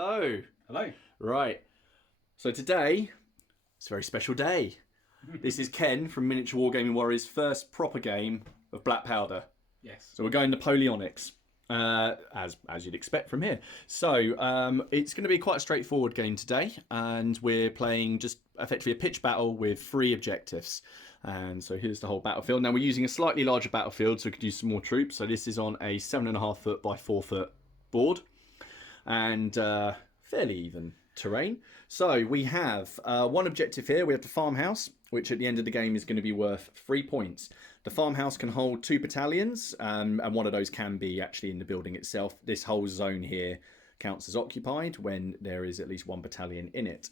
Hello. Hello. Right. So today, it's a very special day. This is Ken from Miniature Wargaming Warriors' first proper game of Black Powder. Yes. So we're going Napoleonics, as you'd expect from here. So it's going to be quite a straightforward game today, and we're playing just effectively a pitch battle with 3 objectives. And so here's the whole battlefield. Now we're using a slightly larger battlefield, so we could use some more troops. So this is on a 7.5 foot by 4 foot board, and fairly even terrain. So we have one objective here. We have the farmhouse, which at the end of the game is going to be worth 3 points. The farmhouse can hold 2 battalions, and one of those can be actually in the building itself. This whole zone here counts as occupied when there is at least 1 battalion in it.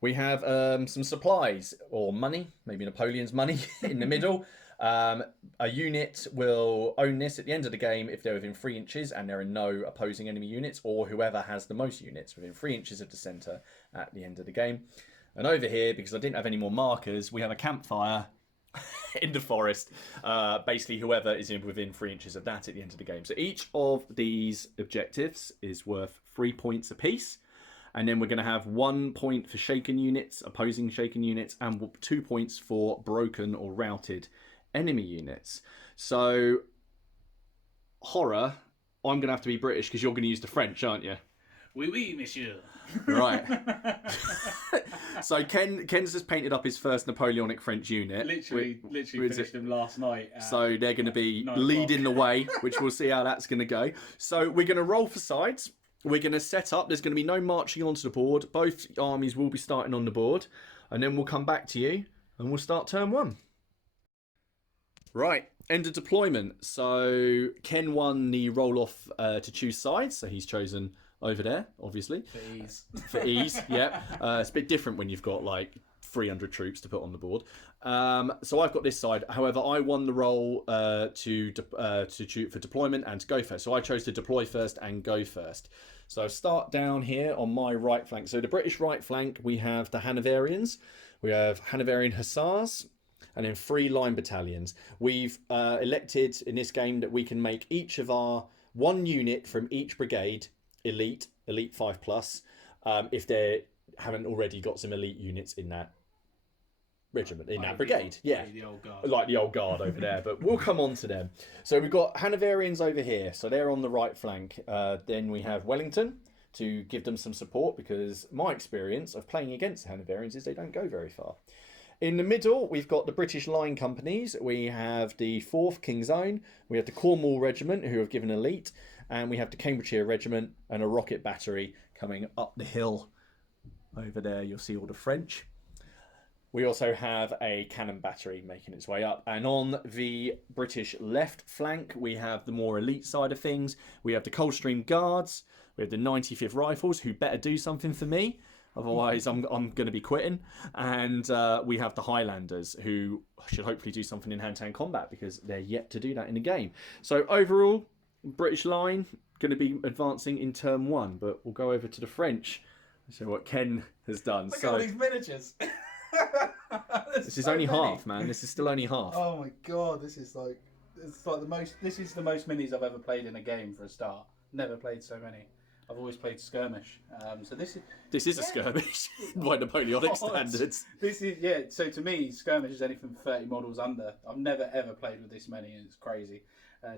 We have some supplies, or money, maybe Napoleon's money, in the middle. A unit will own this at the end of the game if they're within 3 inches and there are no opposing enemy units, or whoever has the most units within 3 inches of the centre at the end of the game. And over here, because I didn't have any more markers, we have a campfire in the forest. Basically, whoever is within 3 inches of that at the end of the game. So each of these objectives is worth 3 points apiece. And then we're going to have 1 point for shaken units, opposing shaken units, and 2 points for broken or routed enemy units. So, horror, I'm going to have to be British because you're going to use the French, aren't you? Oui, oui, monsieur. Right. So Ken's just painted up his first Napoleonic French unit. Literally finished them last night. So they're going to be leading the way, which we'll see how that's going to go. So we're going to roll for sides. We're going to set up. There's going to be no marching onto the board. Both armies will be starting on the board. And then we'll come back to you and we'll start turn 1. Right, end of deployment. So Ken won the roll-off to choose sides. So he's chosen over there, obviously. For ease. For ease, yeah. It's a bit different when you've got like 300 troops to put on the board. So I've got this side. However, I won the roll to shoot for deployment and to go first. So I chose to deploy first and go first. So start down here on my right flank. So the British right flank, we have the Hanoverians. We have Hanoverian Hussars. And then 3 line battalions. We've elected in this game that we can make each of our 1 unit from each brigade elite 5+, if they haven't already got some elite units in that regiment, in that brigade. Yeah, like the old guard over there, but we'll come on to them. So we've got Hanoverians over here, so they're on the right flank. Then we have Wellington to give them some support, because my experience of playing against the Hanoverians is they don't go very far. In the middle, we've got the British Line Companies. We have the 4th King's Own. We have the Cornwall Regiment, who have given elite. And we have the Cambridgeshire Regiment and a rocket battery coming up the hill. Over there, you'll see all the French. We also have a cannon battery making its way up. And on the British left flank, we have the more elite side of things. We have the Coldstream Guards. We have the 95th Rifles, who better do something for me. Otherwise, I'm going to be quitting. And we have the Highlanders, who should hopefully do something in hand-to-hand combat, because they're yet to do that in the game. So overall, British line going to be advancing in turn 1. But we'll go over to the French. So what Ken has done. Look at all these miniatures. This is only half, man. This is still only half. Oh my god, this is like the most. This is the most minis I've ever played in a game for a start. Never played so many. I've always played skirmish. So this is a skirmish by Napoleonic standards. This is So to me, skirmish is anything 30 models under. I've never ever played with this many, and it's crazy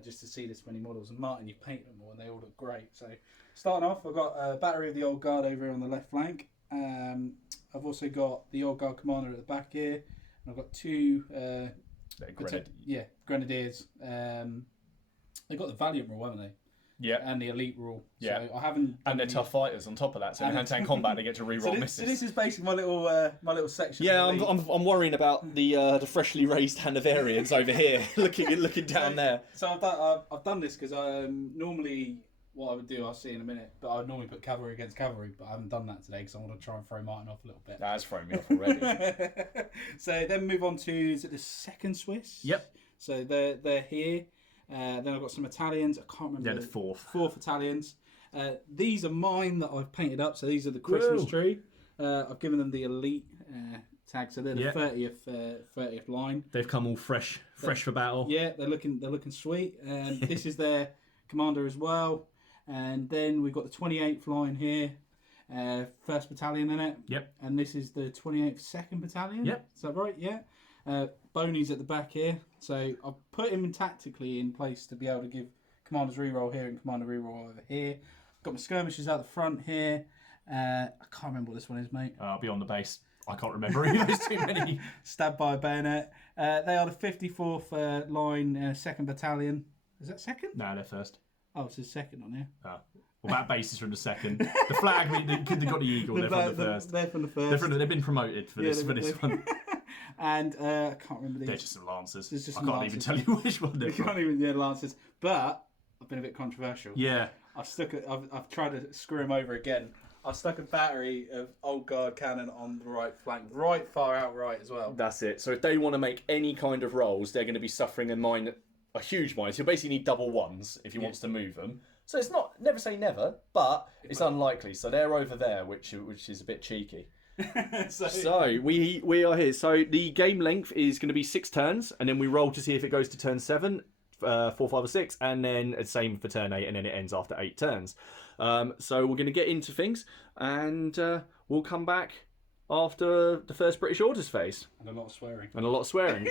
just to see this many models. And Martin, you've painted them all, and they all look great. So starting off, I've got a battery of the old guard over here on the left flank. I've also got the old guard commander at the back here, and I've got 2 grenadiers. They've got the Valiant rule, haven't they? Yeah, and the elite rule. Yeah, so I haven't. And they're tough fighters on top of that. So in hand-to-hand combat, they get to reroll misses. So this is basically my little section. Yeah, I'm worrying about the freshly raised Hanoverians over here, looking down there. So I've done this because normally what I would do, I'll see in a minute, but I would normally put cavalry against cavalry, but I haven't done that today because I want to try and throw Martin off a little bit. That's thrown me off already. So then move on to, is it the 2nd Swiss? Yep. So they're here. Then I've got some Italians. I can't remember. Yeah, the 4th. 4th Italians. These are mine that I've painted up. So these are the Christmas tree. I've given them the elite tag. So they're the 30th line. They've come all fresh for battle. Yeah, they're looking sweet. And this is their commander as well. And then we've got the 28th line here, 1st Battalion in it. Yep. And this is the 28th 2nd Battalion. Yep. Is that right? Yeah. Boney's at the back here. So I've put him tactically in place to be able to give Commander's reroll here and Commander reroll over here. Got my skirmishers out the front here. I can't remember what this one is, mate. Beyond the base. I can't remember either. There's too many. Stabbed by a bayonet. They are the 54th line, 2nd Battalion. Is that 2nd? No, they're first. Oh, it says 2nd on here. Well, that base is from the 2nd. The flag, they've got the eagle. They're from the 1st. They're from the 1st. They've been promoted for this one. And I can't remember these. They're just some lancers. Just I can't even tell you which one they're from. Can't even lancers. But I've been a bit controversial. Yeah. I've tried to screw him over again. I've stuck a battery of old guard cannon on the right flank, right far out right as well. That's it. So if they want to make any kind of rolls, they're going to be suffering a huge minus. You'll basically need double ones if he wants to move them. So it's not, never say never, but it's unlikely. So they're over there, which is a bit cheeky. So we are here. So the game length is going to be 6 turns, and then we roll to see if it goes to turn 7, 4, 5, or 6, and then the same for turn 8, and then it ends after 8 turns. So we're going to get into things, and we'll come back after the first British orders phase. And a lot of swearing. And a lot of swearing.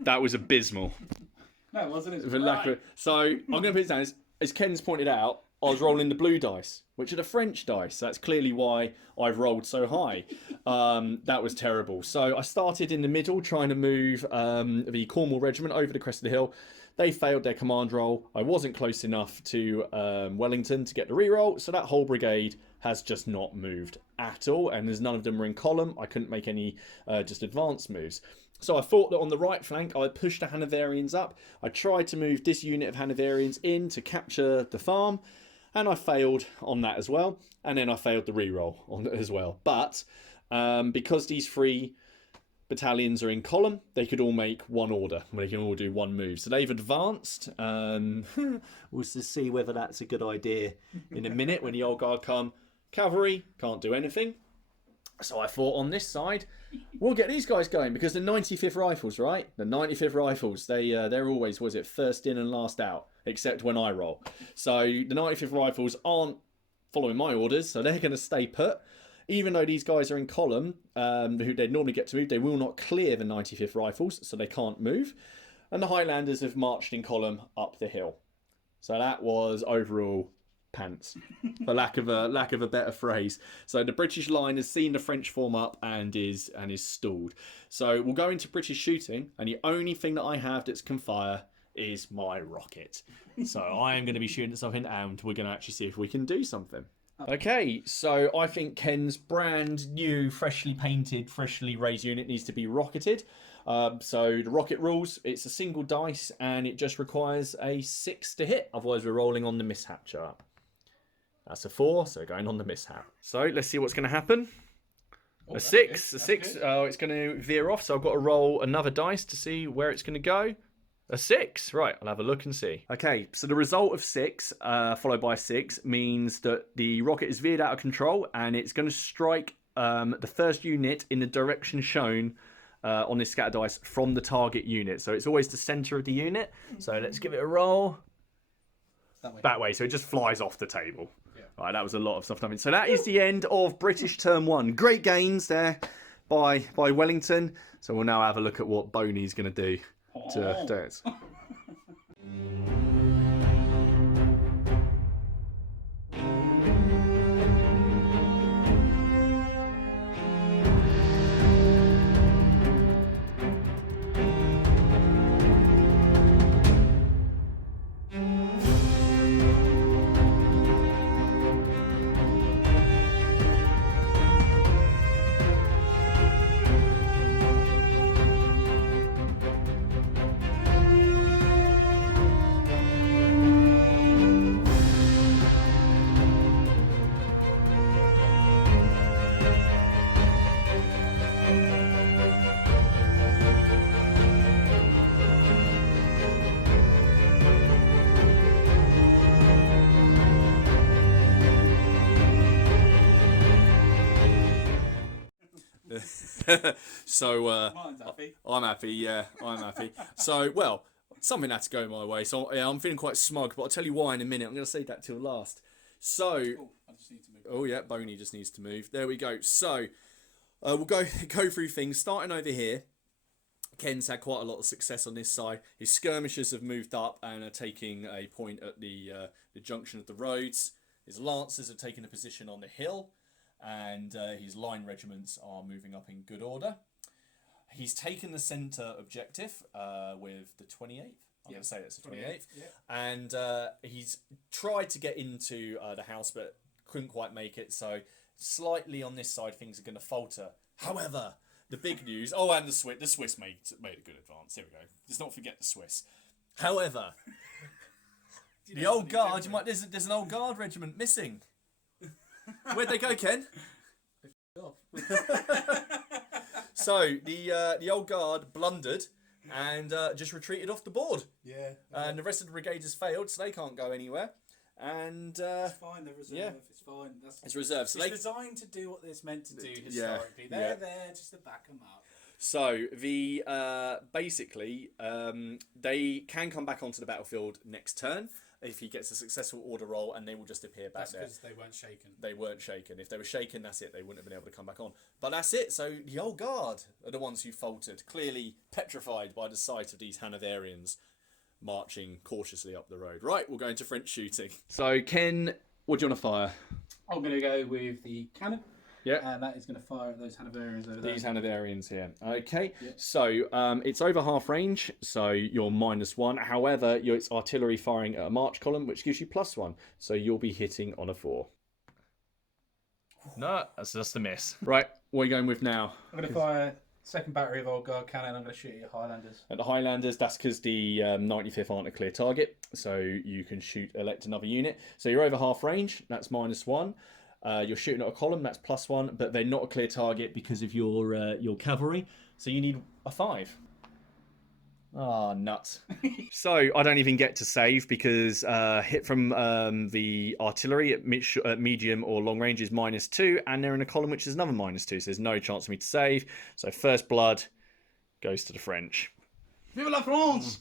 That was abysmal. No, it wasn't. So I'm going to put it down. As Ken's pointed out, I was rolling the blue dice, which are the French dice. That's clearly why I've rolled so high. That was terrible. So I started in the middle, trying to move the Cornwall Regiment over the crest of the hill. They failed their command roll. I wasn't close enough to Wellington to get the reroll, so that whole brigade has just not moved at all, and as none of them were in column, I couldn't make any just advanced moves. So I thought that on the right flank, I would push the Hanoverians up. I tried to move this unit of Hanoverians in to capture the farm, and I failed on that as well. And then I failed the reroll on it as well. But because these 3 battalions are in column, they could all make one order. They can all do one move. So they've advanced. We'll see whether that's a good idea in a minute when the old guard come. Cavalry can't do anything. So I thought on this side, we'll get these guys going, because the 95th Rifles, right? The 95th Rifles, they're always, was it, first in and last out, except when I roll. So the 95th Rifles aren't following my orders, so they're going to stay put. Even though these guys are in column, who they normally get to move, they will not clear the 95th Rifles, so they can't move. And the Highlanders have marched in column up the hill. So that was overall pants, for lack of a better phrase. So the British line has seen the French form up and is stalled. So we'll go into British shooting, and the only thing that I have that can fire is my rocket. So I am going to be shooting at something, and we're going to actually see if we can do something. Okay, so I think Ken's brand new, freshly painted, freshly raised unit needs to be rocketed. So the rocket rules, it's a single dice, and it just requires a 6 to hit. Otherwise, we're rolling on the mishap chart. That's a 4, so going on the mishap. So let's see what's going to happen. A 6, a 6. Oh, it's going to veer off, so I've got to roll another dice to see where it's going to go. A 6. Right, I'll have a look and see. Okay, so the result of 6, followed by 6, means that the rocket is veered out of control, and it's going to strike the first unit in the direction shown on this scatter dice from the target unit. So it's always the centre of the unit. So let's give it a roll. That way, so it just flies off the table. Yeah. Right, that was a lot of stuff. So that is the end of British Turn 1. Great gains there by Wellington. So we'll now have a look at what Boney's going to do to do it. So Martin's happy. I'm happy. Yeah, I'm happy. So well, something had to go my way. So yeah, I'm feeling quite smug. But I'll tell you why in a minute. I'm going to save that till last. So Oh, I just need to move. oh yeah, Boney just needs to move. There we go. So we'll go through things. Starting over here. Ken's had quite a lot of success on this side. His skirmishers have moved up and are taking a point at the junction of the roads. His lancers have taken a position on the hill, and his line regiments are moving up in good order. He's taken the centre objective with the 28th. I'm going to say it's the 28th. And he's tried to get into the house, but couldn't quite make it. So slightly on this side, things are going to falter. However, the big news. Oh, and the Swiss made a good advance. Here we go. Let's not forget the Swiss. However, the old guard. There's an old guard regiment missing. Where'd they go, Ken? So the old guard blundered and just retreated off the board. Yeah. And the rest of the brigade has failed, so they can't go anywhere. And it's fine. They're reserve. yeah. It's fine. It's reserved. So it's designed to do what it's meant to do historically. Yeah. They're there just to back them up. So the basically they can come back onto the battlefield next turn if he gets a successful order roll, and they will just appear back there. That's because they weren't shaken. They weren't shaken. If they were shaken, that's it. They wouldn't have been able to come back on. But that's it. So the old guard are the ones who faltered, clearly petrified by the sight of these Hanoverians marching cautiously up the road. Right, we'll go into French shooting. So Ken, what do you want to fire? I'm going to go with the cannon. Yeah. And that is going to fire at those Hanoverians over there. These Hanoverians here. Okay. Yeah. So it's over half range, so you're -1. However, it's artillery firing at a march column, which gives you +1. So you'll be hitting on a 4. No, that's just a miss. Right, what are you going with now? I'm going to fire second battery of old guard cannon. I'm going to shoot at your Highlanders. At the Highlanders, that's because the 95th aren't a clear target, so you can elect another unit. So you're over half range, that's -1. You're shooting at a column, that's +1, but they're not a clear target because of your cavalry, so you need a 5. Ah, nuts. So I don't even get to save because hit from the artillery at medium or long range is -2, and they're in a column which is another -2, so there's no chance for me to save. So first blood goes to the French. Vive la France!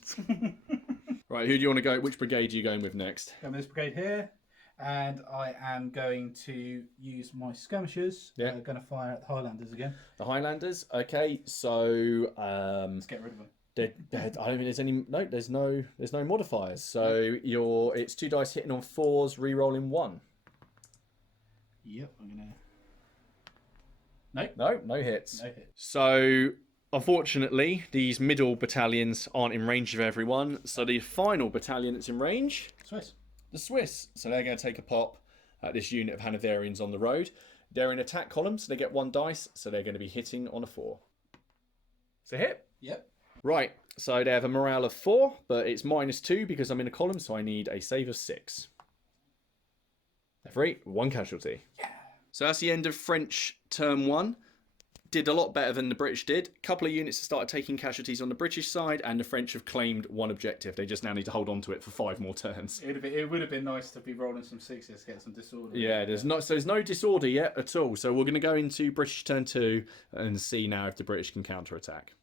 Right, who do you want to go? Which brigade are you going with next? Going with this brigade here. And I am going to use my skirmishers. Yeah. Going to fire at the Highlanders again. The Highlanders. Okay, so Let's get rid of them. I don't think there's any. No, there's no modifiers. So it's 2 dice hitting on 4s, re-rolling 1. Yep, I'm gonna. No hits. No hit. So unfortunately, these middle battalions aren't in range of everyone. So the final battalion that's in range, Swiss. the Swiss. So they're going to take a pop at this unit of Hanoverians on the road. They're in attack column, so they get 1 dice. So they're going to be hitting on a 4. It's a hit. Yep. Right, so they have a morale of 4, but it's -2 because I'm in a column, so I need a save of 6. 3, 1 casualty. Yeah. So that's the end of French turn 1. Did a lot better than the British did. A couple of units have started taking casualties on the British side, and the French have claimed 1 objective. They just now need to hold on to it for 5 more turns. It would have been nice to be rolling some 6s to get some disorder. Yeah, there's no disorder yet at all. So we're going to go into British turn 2 and see now if the British can counterattack.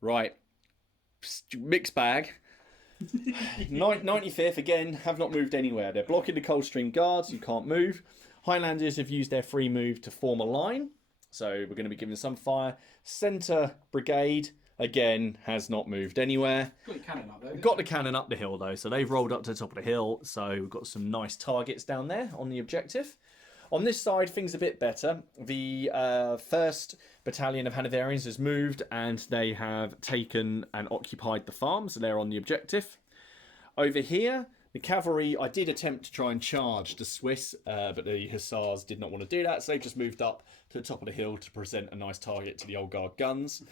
Right, mixed bag. 95th, again, have not moved anywhere. They're blocking the Coldstream Guards, you can't move. Highlanders have used their free move to form a line, so we're going to be giving some fire. Centre Brigade, again, has not moved anywhere. Got your cannon up though. Got the cannon up the hill, though, so they've rolled up to the top of the hill, so we've got some nice targets down there on the objective. On this side, things are a bit better. The 1st Battalion of Hanoverians has moved and they have taken and occupied the farm, so they're on the objective. Over here, the cavalry, I did attempt to try and charge the Swiss, but the Hussars did not want to do that, so they just moved up to the top of the hill to present a nice target to the Old Guard guns.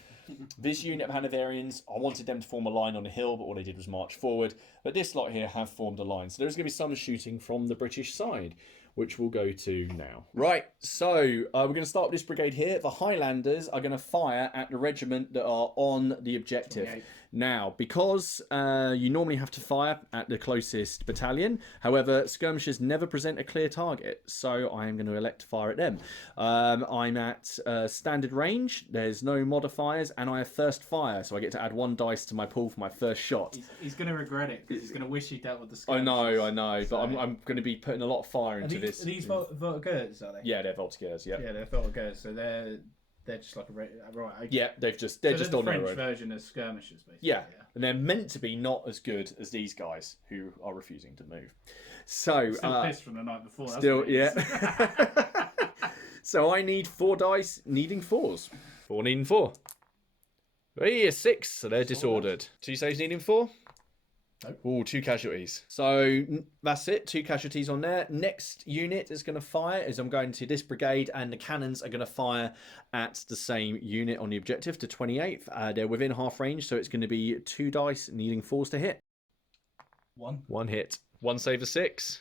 This unit of Hanoverians, I wanted them to form a line on the hill, but all they did was march forward. But this lot here have formed a line, so there's going to be some shooting from the British side, which we'll go to now. Right, so we're going to start with this brigade here. The Highlanders are going to fire at the regiment that are on the objective. 28. Now, because you normally have to fire at the closest battalion, however, skirmishers never present a clear target, so I am going to elect to fire at them. I'm at standard range, there's no modifiers, and I have first fire, so I get to add 1 dice to my pool for my first shot. He's going to regret it, because he's going to wish he dealt with the skirmishers. I know, but I'm going to be putting a lot of fire into this. Are these Voltigeurs, are they? Yeah, they're Voltigeurs, yeah. Yeah, they're Voltigeurs, so they're just like a right. Okay. Yeah, they're just the on their French own. version of skirmishers, basically. Yeah, and they're meant to be not as good as these guys who are refusing to move. So Still pissed from the night before. Still, yeah. So I need 4 dice, needing 4s. 4 needing 4. Hey, a 6, so they're disordered. 2 saves needing 4. Nope. Ooh, 2 casualties. So that's it. 2 casualties on there. Next unit is going to fire is I'm going to this brigade, and the cannons are going to fire at the same unit on the objective to 28th. They're within half range, so it's going to be 2 dice needing 4s to hit. 1. 1 hit. 1 save a 6.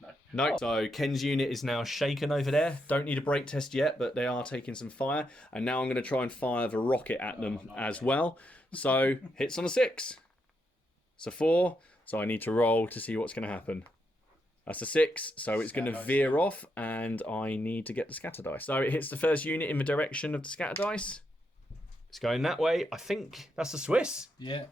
No. No. So Ken's unit is now shaken over there. Don't need a break test yet, but they are taking some fire. And now I'm going to try and fire the rocket at them as well. So hits on a 6. So 4, so I need to roll to see what's going to happen. That's a 6, so it's going to veer off, and I need to get the scatter dice. So it hits the first unit in the direction of the scatter dice. It's going that way. I think that's the Swiss. Yeah,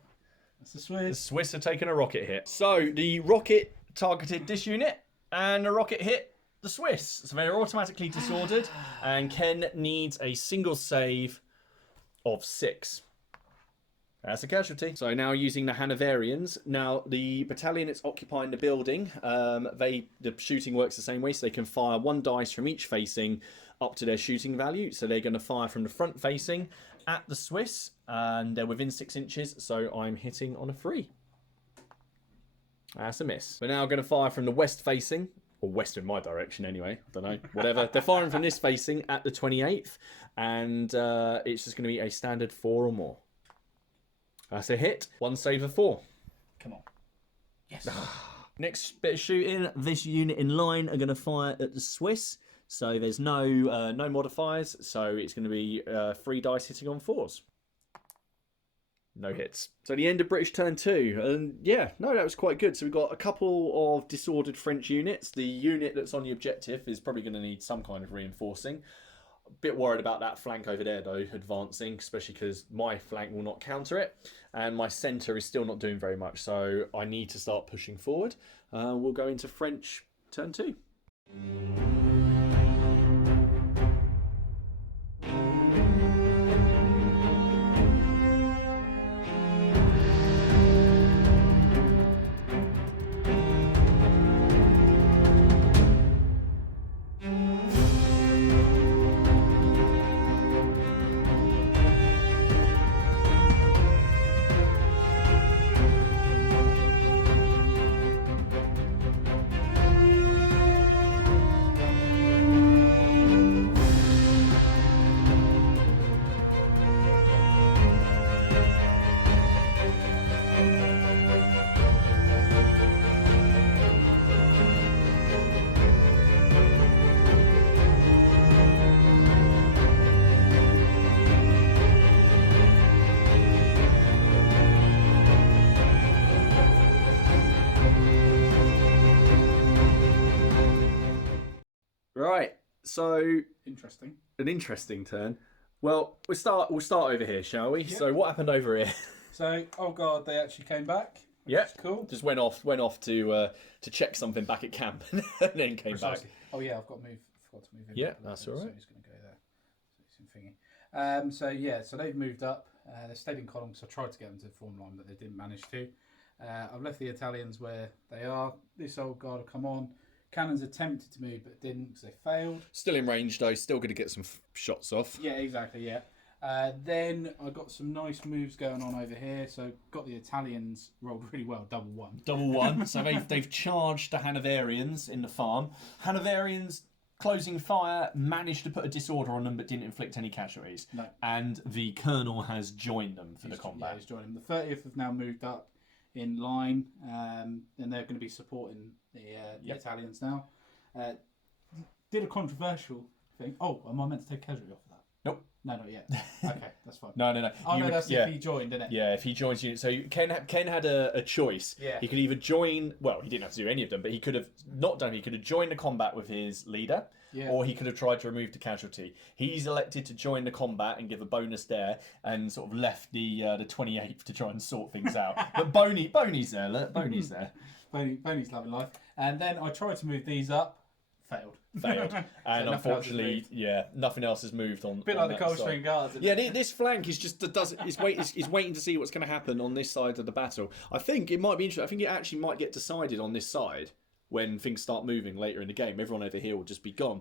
that's the The Swiss. Swiss have taken a rocket hit. So the rocket targeted this unit, and the rocket hit the Swiss. So they're automatically disordered, and Ken needs a single save of 6. That's a casualty. So now using the Hanoverians. Now the battalion that's occupying the building, the shooting works the same way, so they can fire 1 dice from each facing up to their shooting value. So they're going to fire from the front facing at the Swiss, and they're within 6 inches, so I'm hitting on a 3. That's a miss. We're now going to fire from the west facing, or west in my direction anyway, I don't know, whatever. They're firing from this facing at the 28th, and it's just going to be a standard 4 or more. That's a hit. 1 save of 4. Come on. Yes. Next bit of shooting. This unit in line are going to fire at the Swiss. So there's no modifiers. So it's going to be 3 dice hitting on 4s. No hits. So the end of British turn 2. And yeah, no, that was quite good. So we've got a couple of disordered French units. The unit that's on the objective is probably going to need some kind of reinforcing. Bit worried about that flank over there though, advancing, especially because my flank will not counter it, and my centre is still not doing very much, so I need to start pushing forward. We'll go into French turn 2. Right, so Interesting. an interesting turn. Well, we'll start over here, shall we? Yep. So what happened over here? So, oh god, they actually came back. Yeah, Cool. just went off to check something back at camp, and then came back. Precisely. Oh yeah, I've got to move. Forgot to move him. Yeah, that's all right. So he's going to go there. So he's thingy. So yeah, so they've moved up. They stayed in column because I tried to get them to form line, but they didn't manage to. I've left the Italians where they are. This old guard will come on. Cannons attempted to move but didn't because they failed. Still in range though, still going to get some shots off. Yeah, exactly, yeah. Then I got some nice moves going on over here. So got the Italians rolled really well, double one. Double one. So they've charged the Hanoverians in the farm. Hanoverians closing fire, managed to put a disorder on them but didn't inflict any casualties. No. And the Colonel has joined them for the combat. Yeah, he's joined them. The 30th have now moved up in line, and they're going to be supporting the Italians now. Did a controversial thing. Oh, am I meant to take casualty off of that? Nope. No, not yet. Okay, that's fine. No. Oh, no, that's if he joined, isn't it? Yeah, if he joins you. So Ken had a choice. Yeah. He could either join, well, he didn't have to do any of them, but he could have not done, he could have joined the combat with his leader, or he could have tried to remove the casualty. He's elected to join the combat and give a bonus there, and sort of left the 28th to try and sort things out. But Boney's there, look, Boney's there. Boney's loving life. And then I tried to move these up. Failed. And So unfortunately, nothing else has moved on. A bit on like the that Coldstream side. Guards. Yeah, this flank is just is waiting to see what's going to happen on this side of the battle. I think it might be interesting. I think it actually might get decided on this side when things start moving later in the game. Everyone over here will just be gone.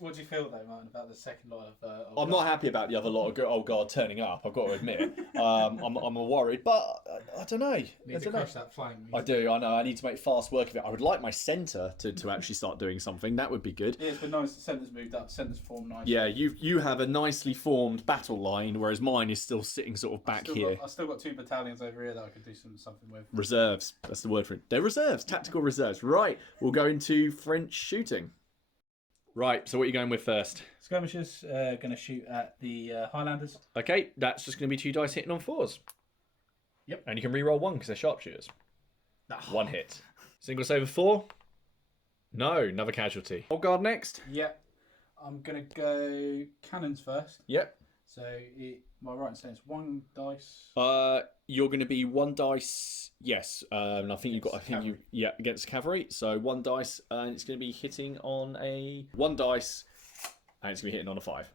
What do you feel though, Martin, about the second lot of? I'm not happy about the other lot of old guard turning up. I've got to admit, I'm worried, but I don't know. Need to crush that flank. I do. I know. I need to make fast work of it. I would like my centre to actually start doing something. That would be good. Yeah, it's been nice. The centre's moved up. Centre's formed nicely. Yeah, you have a nicely formed battle line, whereas mine is still sitting sort of back here. I've still got 2 battalions over here that I could do something with. Reserves. That's the word for it. They're reserves. Tactical reserves. Right. We'll go into French shooting. Right. So what are you going with first? Skirmishers going to shoot at the Highlanders. Okay. That's just going to be 2 dice hitting on 4s. Yep. And you can re-roll 1 because they're sharpshooters. 1 hit. Single save of 4. No. Another casualty. Old guard next. Yep. I'm going to go cannons first. Yep. So my right in saying it's 1 dice. You're going to be 1 dice. Yes. And I think you've got. Against cavalry. So 1 dice, and it's going to be hitting on a 1 dice, and it's going to be hitting on a 5.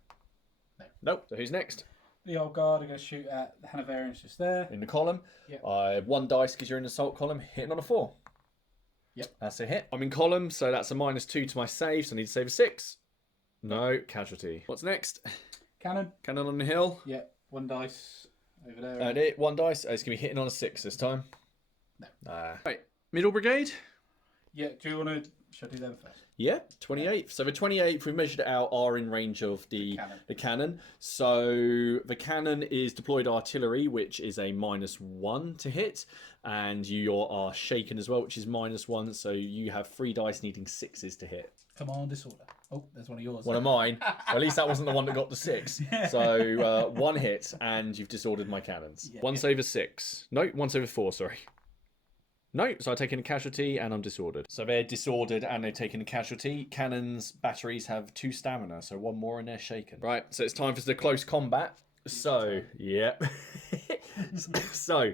No. Nope. So who's next? The old guard are going to shoot at the Hanoverians just there. In the column. Yep. 1 dice because you're in the assault column, hitting on a 4. Yep. That's a hit. I'm in column, so that's a -2 to my save. So I need to save a 6. No casualty. What's next? Cannon. Cannon on the hill. Yep. 1 dice over there. And it 1 dice. It's going to be hitting on a 6 this time. No. Right. Middle brigade. Yeah. Do you want to? Should I do them first? Yeah, 28th. So the 28th, we measured it out, are in range of the cannon. So the cannon is deployed artillery, which is a -1 to hit. And you are shaken as well, which is -1. So you have 3 dice needing 6s to hit. Come on, disorder. Oh, there's one of yours. One of mine. Well, at least that wasn't the one that got the 6. So 1 hit, and you've disordered my cannons. 1 save of 6. No, 1 save of 4, sorry. No, so I've taken a casualty and I'm disordered. So they're disordered and they've taken a casualty. Cannons, batteries have 2 stamina, so 1 more and they're shaken. Right, so it's time for the close combat. So, yep. So,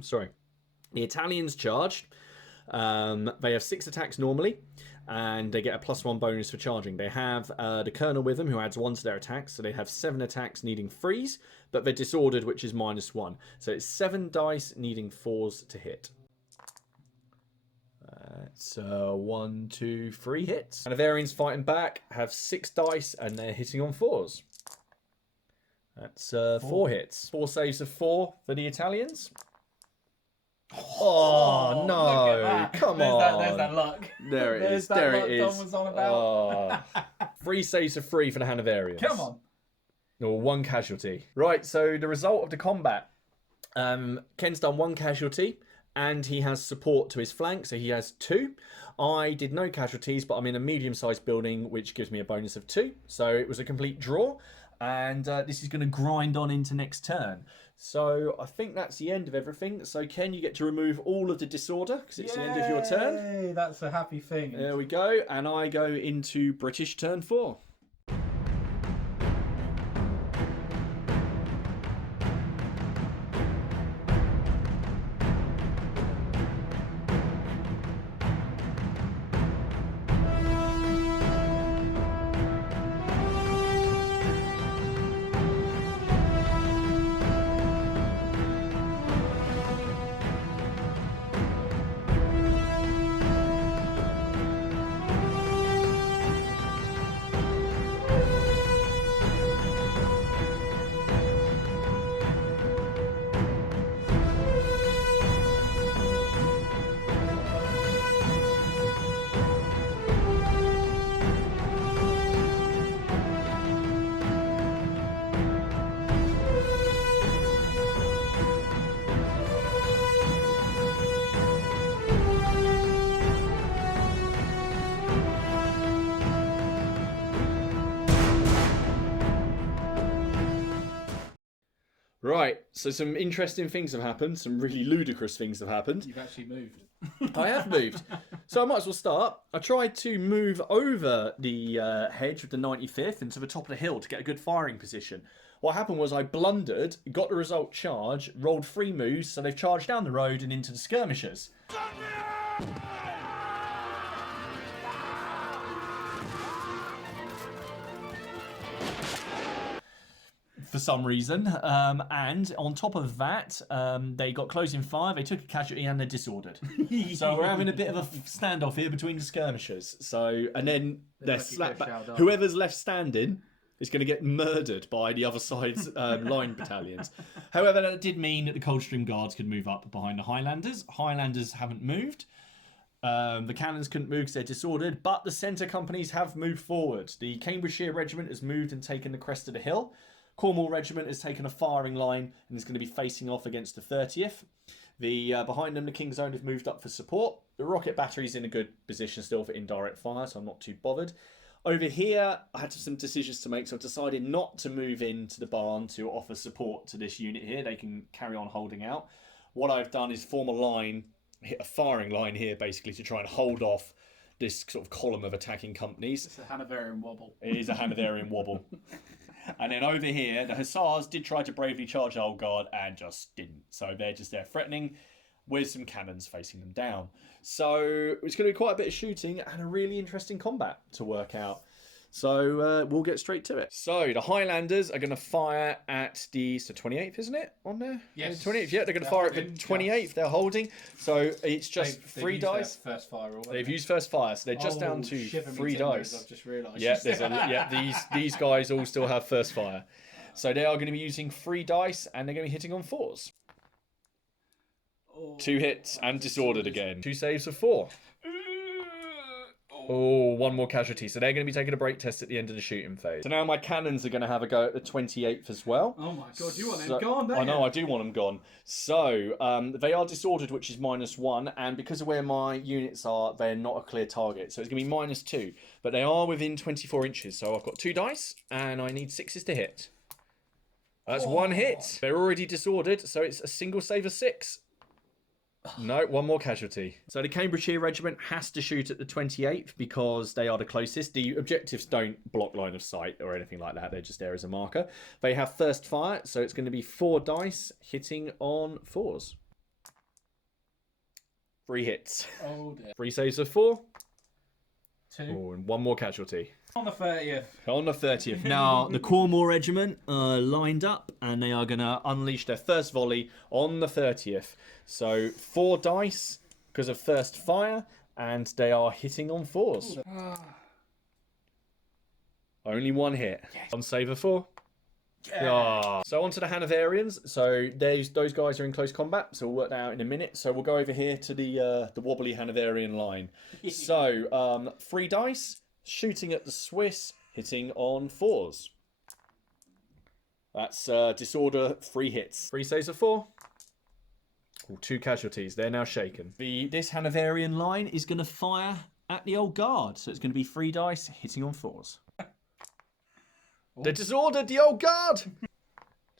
sorry. The Italians charged. They have 6 attacks normally, and they get a +1 bonus for charging. They have the Colonel with them, who adds 1 to their attacks, so they have 7 attacks needing 3s, but they're disordered, which is -1. So it's 7 dice needing 4s to hit. It's 1, 2, 3 hits. Hanoverians fighting back have 6 dice and they're hitting on 4s. That's 4 hits. 4 saves of 4 for the Italians. Oh no! Come on. There's that luck. There it is. There it is. Don was on about. 3 saves of 3 for the Hanoverians. Come on. Or 1 casualty. Right. So the result of the combat. Ken's done 1 casualty. And he has support to his flank, so he has 2. I did no casualties, but I'm in a medium-sized building, which gives me a bonus of 2. So it was a complete draw, and this is going to grind on into next turn. So I think that's the end of everything. So Ken, you get to remove all of the disorder, because it's the end of your turn. Yay, that's a happy thing. There we go, and I go into British turn 4. Right, so some interesting things have happened. Some really ludicrous things have happened. You've actually moved. I have moved. So I might as well start. I tried to move over the hedge of the 95th into the top of the hill to get a good firing position. What happened was I blundered, got the result charge, rolled 3 moves, so they've charged down the road and into the skirmishers. For some reason, and on top of that, they got closing fire, they took a casualty, and they're disordered. So we're having a bit of a standoff here between the skirmishers. So, and then they're slapped back. Whoever's left standing is going to get murdered by the other side's line battalions. However, that did mean that the Coldstream Guards could move up behind the Highlanders. Highlanders haven't moved. The cannons couldn't move because they're disordered, but the centre companies have moved forward. The Cambridgeshire Regiment has moved and taken the crest of the hill. Cornwall Regiment has taken a firing line and is going to be facing off against the 30th. Behind them, the King's Own have moved up for support. The rocket battery's in a good position still for indirect fire, so I'm not too bothered. Over here, I had some decisions to make, so I've decided not to move into the barn to offer support to this unit here. They can carry on holding out. What I've done is form a line, hit a firing line here, basically, to try and hold off this sort of column of attacking companies. It's a Hanoverian wobble. It is a Hanoverian wobble. And then over here, the Hussars did try to bravely charge the Old Guard and just didn't. So they're just there threatening with some cannons facing them down. So it's going to be quite a bit of shooting and a really interesting combat to work out. So we'll get straight to it. So the Highlanders are going to fire at the 28th, isn't it, on there? Yes. 28th, yeah, they're going to fire at the 28th. They're holding. So it's just They've 3 used dice. their first fire already. They've used first fire, so they're just down to shiver me 3 timbers, dice. I've just realised. Yeah, these guys all still have first fire. So they are going to be using 3 dice and they're going to be hitting on 4s. 2 hits and disordered again. 2 saves of 4. Oh, 1 more casualty. So they're going to be taking a break test at the end of the shooting phase. So now my cannons are going to have a go at the 28th as well. Oh my god, you want them gone, don't you? I know, I do want them gone. So they are disordered, which is -1. And because of where my units are, they're not a clear target. So it's going to be -2. But they are within 24 inches. So I've got 2 dice and I need 6s to hit. That's 1 hit. They're already disordered. So it's a single save of 6. No, 1 more casualty. So the Cambridgeshire Regiment has to shoot at the 28th because they are the closest. The objectives don't block line of sight or anything like that. They're just there as a marker. They have first fire, so it's going to be 4 dice hitting on 4s. 3 hits. Oh dear. 3 saves of 4. 2. Oh, and 1 more casualty. On the 30th. On the 30th. Now, the Cornwall Regiment are lined up and they are going to unleash their first volley on the 30th. So 4 dice because of first fire and they are hitting on 4s. Only 1 hit. Yes. On save of 4. Yeah. Oh. So on to the Hanoverians. So those guys are in close combat. So we'll work that out in a minute. So we'll go over here to the wobbly Hanoverian line. So 3 dice. Shooting at the Swiss, hitting on 4s. That's disorder, 3 hits. 3 saves of 4. Ooh, 2 casualties. They're now shaken. This Hanoverian line is going to fire at the Old Guard. So it's going to be 3 dice, hitting on 4s. They're disordered, the Old Guard!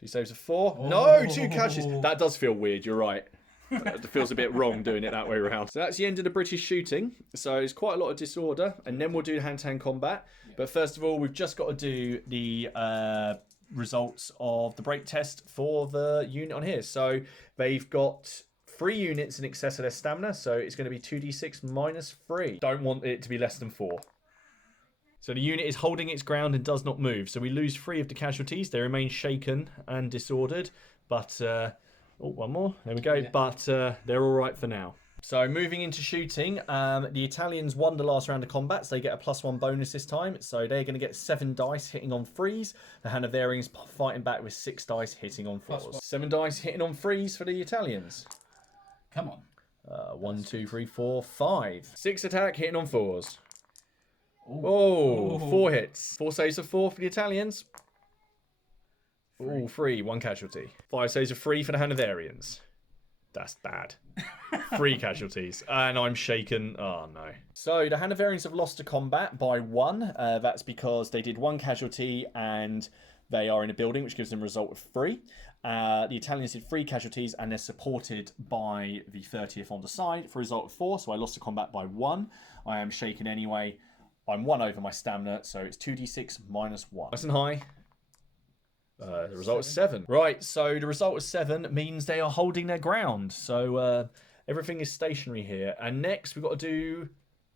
2 saves of 4. No, 2 casualties. That does feel weird, you're right. It feels a bit wrong doing it that way around. So that's the end of the British shooting. So it's quite a lot of disorder. And then we'll do hand-to-hand combat. Yeah. But first of all, we've just got to do the results of the break test for the unit on here. So they've got 3 units in excess of their stamina. So it's going to be 2d6 -3. Don't want it to be less than 4. So the unit is holding its ground and does not move. So we lose 3 of the casualties. They remain shaken and disordered. But... oh, 1 more. There we go. Yeah. But they're all right for now. So moving into shooting, the Italians won the last round of combat, so they get a +1 bonus this time. So they're going to get 7 dice hitting on 3s. The Hanoverians fighting back with 6 dice hitting on 4s. 7 dice hitting on 3s for the Italians. Come on. 1, 2, 3, 4, 5. 6 attack hitting on 4s. Oh, 4 hits. 4 saves of 4 for the Italians. 3. 1 casualty. 5 saves of 3 for the Hanoverians. That's bad. 3 casualties. And I'm shaken. Oh, no. So the Hanoverians have lost to combat by 1. That's because they did 1 casualty and They are in a building, which gives them a result of 3. The Italians did 3 casualties, and they're supported by the 30th on the side for a result of 4. So I lost the combat by 1. I am shaken anyway. I'm 1 over my stamina, so it's 2d6 minus 1. Nice and high. The result is 7. Right, so the result of 7 means they are holding their ground. So everything is stationary here. And next we've got to do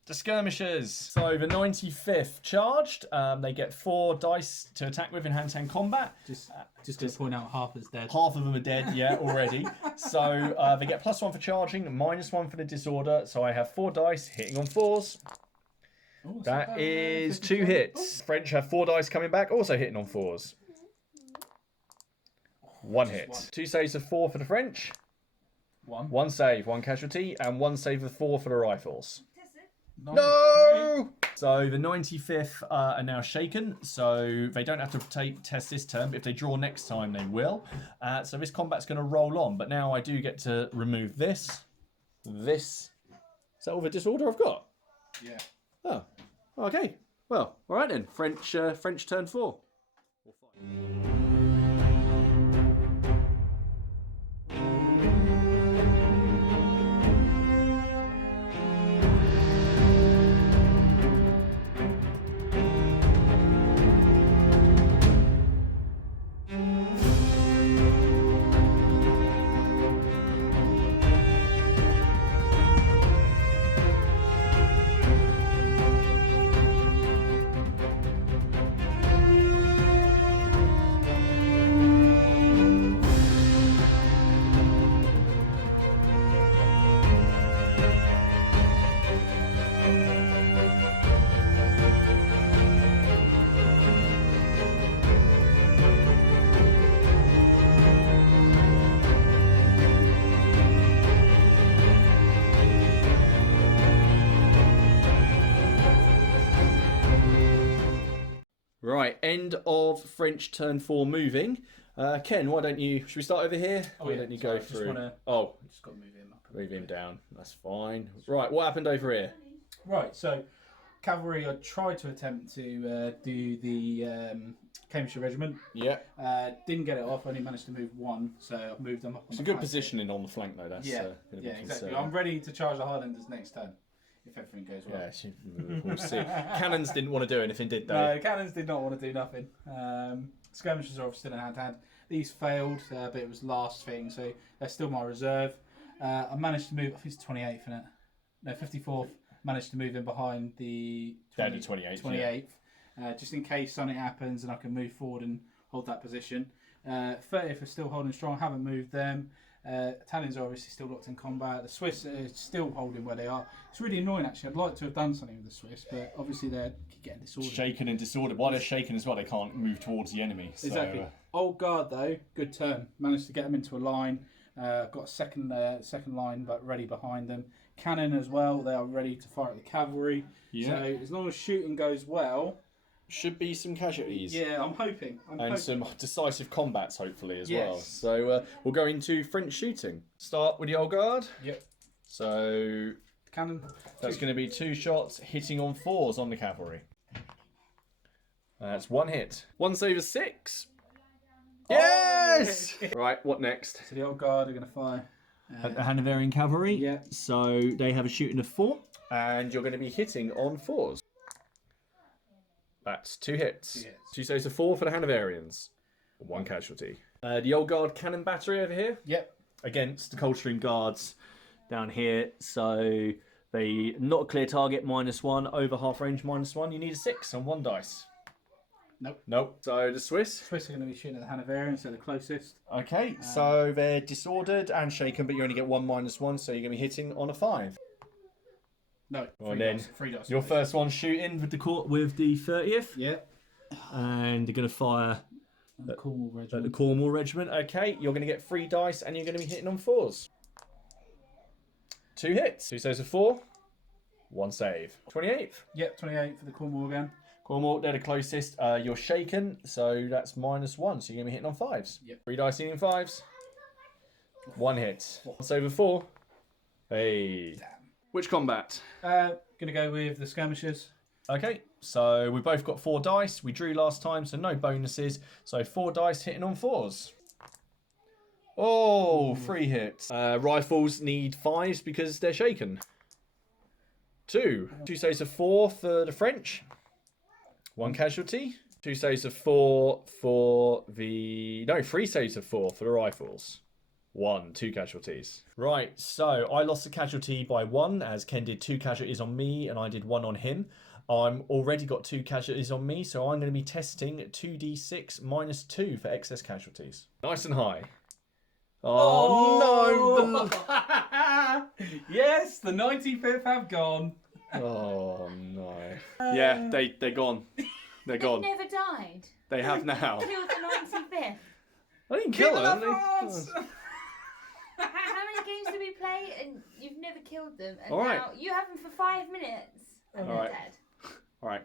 the skirmishers. So the 95th charged. They get 4 dice to attack with in hand-to-hand combat. Just to point out, Harper's dead. Half of them are dead, yeah, already. So they get +1 for charging, -1 for the disorder. So I have 4 dice hitting on 4s. Oh, That is 2 hits. French have 4 dice coming back, also hitting on 4s. 1 hit. 1. 2 saves of 4 for the French. 1. 1 save, 1 casualty, and 1 save of 4 for the rifles. No! So the 95th are now shaken, so they don't have to test this turn, but if they draw next time, they will. So this combat's going to roll on, but now I do get to remove this. Is that all the disorder I've got? Yeah. Oh, okay. Well, all right then. French turn 4. Right, end of French turn 4 moving. Ken, why don't you... Should we start over here? Why don't you go through... Oh, just got to move him up. Move him down. That's fine. Right, what happened over here? Right, so cavalry, I tried to attempt to do the Cambridgeshire Regiment. Yeah. Didn't get it off. Only managed to move 1, so I've moved them up. It's a good positioning on the flank, though. That's yeah, exactly. I'm ready to charge the Highlanders next turn if everything goes well. Yeah, we'll see. Cannons didn't want to do anything, did they? No, cannons did not want to do nothing. Skirmishers are obviously still in hand-to-hand. These failed, but it was last thing, so they're still my reserve. I managed to move. I think it's 28th, isn't it? No, 54th. Managed to move in behind the 28th, just in case something happens and I can move forward and hold that position. 30th are still holding strong. Haven't moved them. Italians are obviously still locked in combat. The Swiss are still holding where they are. It's really annoying, actually. I'd like to have done something with the Swiss, but obviously they're getting disordered. Shaken and disordered. While they're shaken as well, they can't move towards the enemy. So, exactly. Old Guard, though, good turn. Managed to get them into a line. Got a second line but ready behind them. Cannon as well. They are ready to fire at the cavalry. Yeah. So as long as shooting goes well... Should be some casualties. Yeah, I'm hoping. Some decisive combats, hopefully, as Yes. well. So we'll go into French shooting. Start with the Old Guard. Yep. So Cannon. that's going to be 2 shots hitting on 4s on the cavalry. That's 1 hit. 1 save of 6. Yes! Right, what next? So the Old Guard are going to fire. At the Hanoverian cavalry. Yeah. So they have a shooting of 4. And you're going to be hitting on 4s. That's 2 hits. 2 hits. 2 saves of 4 for the Hanoverians. 1 casualty. The Old Guard cannon battery over here. Yep. Against the Coldstream Guards down here. So they not a clear target, -1. Over half range, -1. You need a 6 on 1 dice. Nope. So the Swiss. Swiss are going to be shooting at the Hanoverians, so the closest. Okay, so they're disordered and shaken, but you only get 1 -1, so you're going to be hitting on a 5. No. Well, then three dice. your first one shooting with the 30th. Yeah. And they're going to fire And the Cornwall at Regiment. the Cornwall Regiment. Okay, you're going to get 3 dice and you're going to be hitting on 4s. 2 hits. 2 saves of 4. 1 save. 28th. Yep, 28 for the Cornwall again. Cornwall, they're the closest. You're shaken, so that's -1, so you're going to be hitting on 5s. Yep. 3 dice hitting 5s. 1 hit. 1 save of 4. Hey. Which combat? Going to go with the Skirmishers. Okay, so we both got 4 dice. We drew last time, so no bonuses. So 4 dice hitting on 4s. Oh, 3 hits. Rifles need 5s because they're shaken. 2. 2 saves of 4 for the French. 1 casualty. 2 saves of 4 for the... No, 3 saves of 4 for the rifles. 2 casualties. Right, so I lost a casualty by 1 as Ken did 2 casualties on me and I did 1 on him. I'm already got 2 casualties on me, so I'm going to be testing 2d6 minus 2 for excess casualties. Nice and high. Oh, no! Yes, the 95th have gone. Oh no. Yeah, they're gone. They're gone. They've never died. They have now. Killed the 95th. I didn't kill them. How many games do we play and you've never killed them? And All right. now you have them for 5 minutes and All they're right. dead. All right.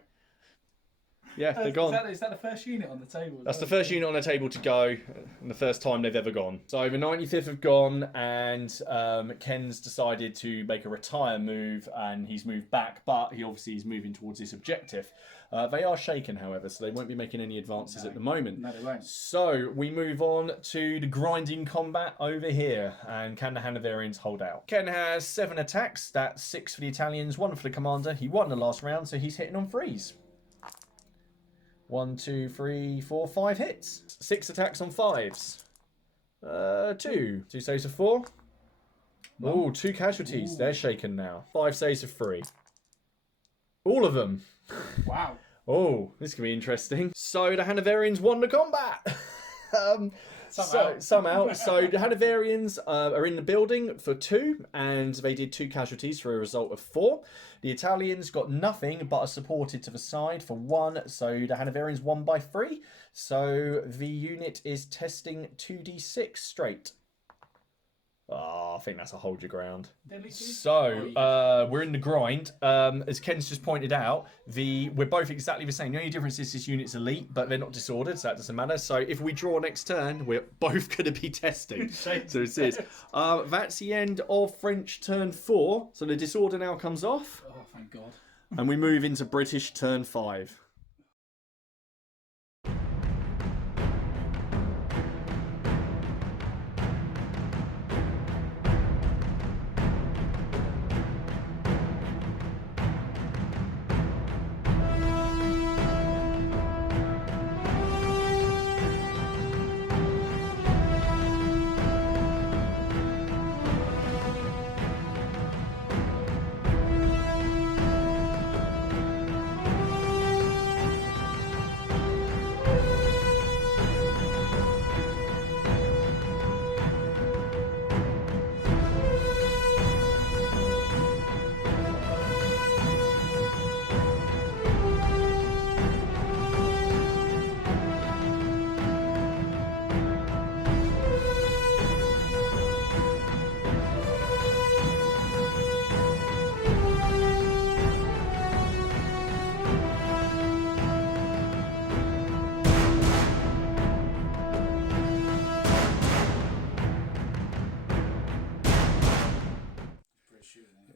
Yeah, they're gone. Is that the first unit on the table? That's the first unit on the table to go, and the first time they've ever gone. So the 95th have gone, and Ken's decided to make a retire move, and he's moved back, but he obviously is moving towards this objective. They are shaken, however, so they won't be making any advances at the moment. No, they won't. So we move on to the grinding combat over here, and can the Hanoverians hold out? Ken has 7 attacks. That's 6 for the Italians, 1 for the commander. He won the last round, so he's hitting on 3s. 1, 2, 3, 4, 5 hits. 6 attacks on 5s. 2 saves of 4. Oh, 2 casualties. Ooh. They're shaken now. 5 saves of 3. All of them. Wow. Oh, this can be interesting. So the Hanoverians won the combat. Somehow. So the Hanoverians are in the building for 2, and they did 2 casualties for a result of 4. The Italians got nothing but are supported to the side for 1, so the Hanoverians won by 3. So the unit is testing 2d6 straight. Oh, I think that's a hold your ground. So, we're in the grind. As Ken's just pointed out, we're both exactly the same. The only difference is this unit's elite, but they're not disordered, so that doesn't matter. So if we draw next turn, we're both going to be testing. So it is. That's the end of French turn 4. So the disorder now comes off. Oh, thank God. And we move into British turn 5.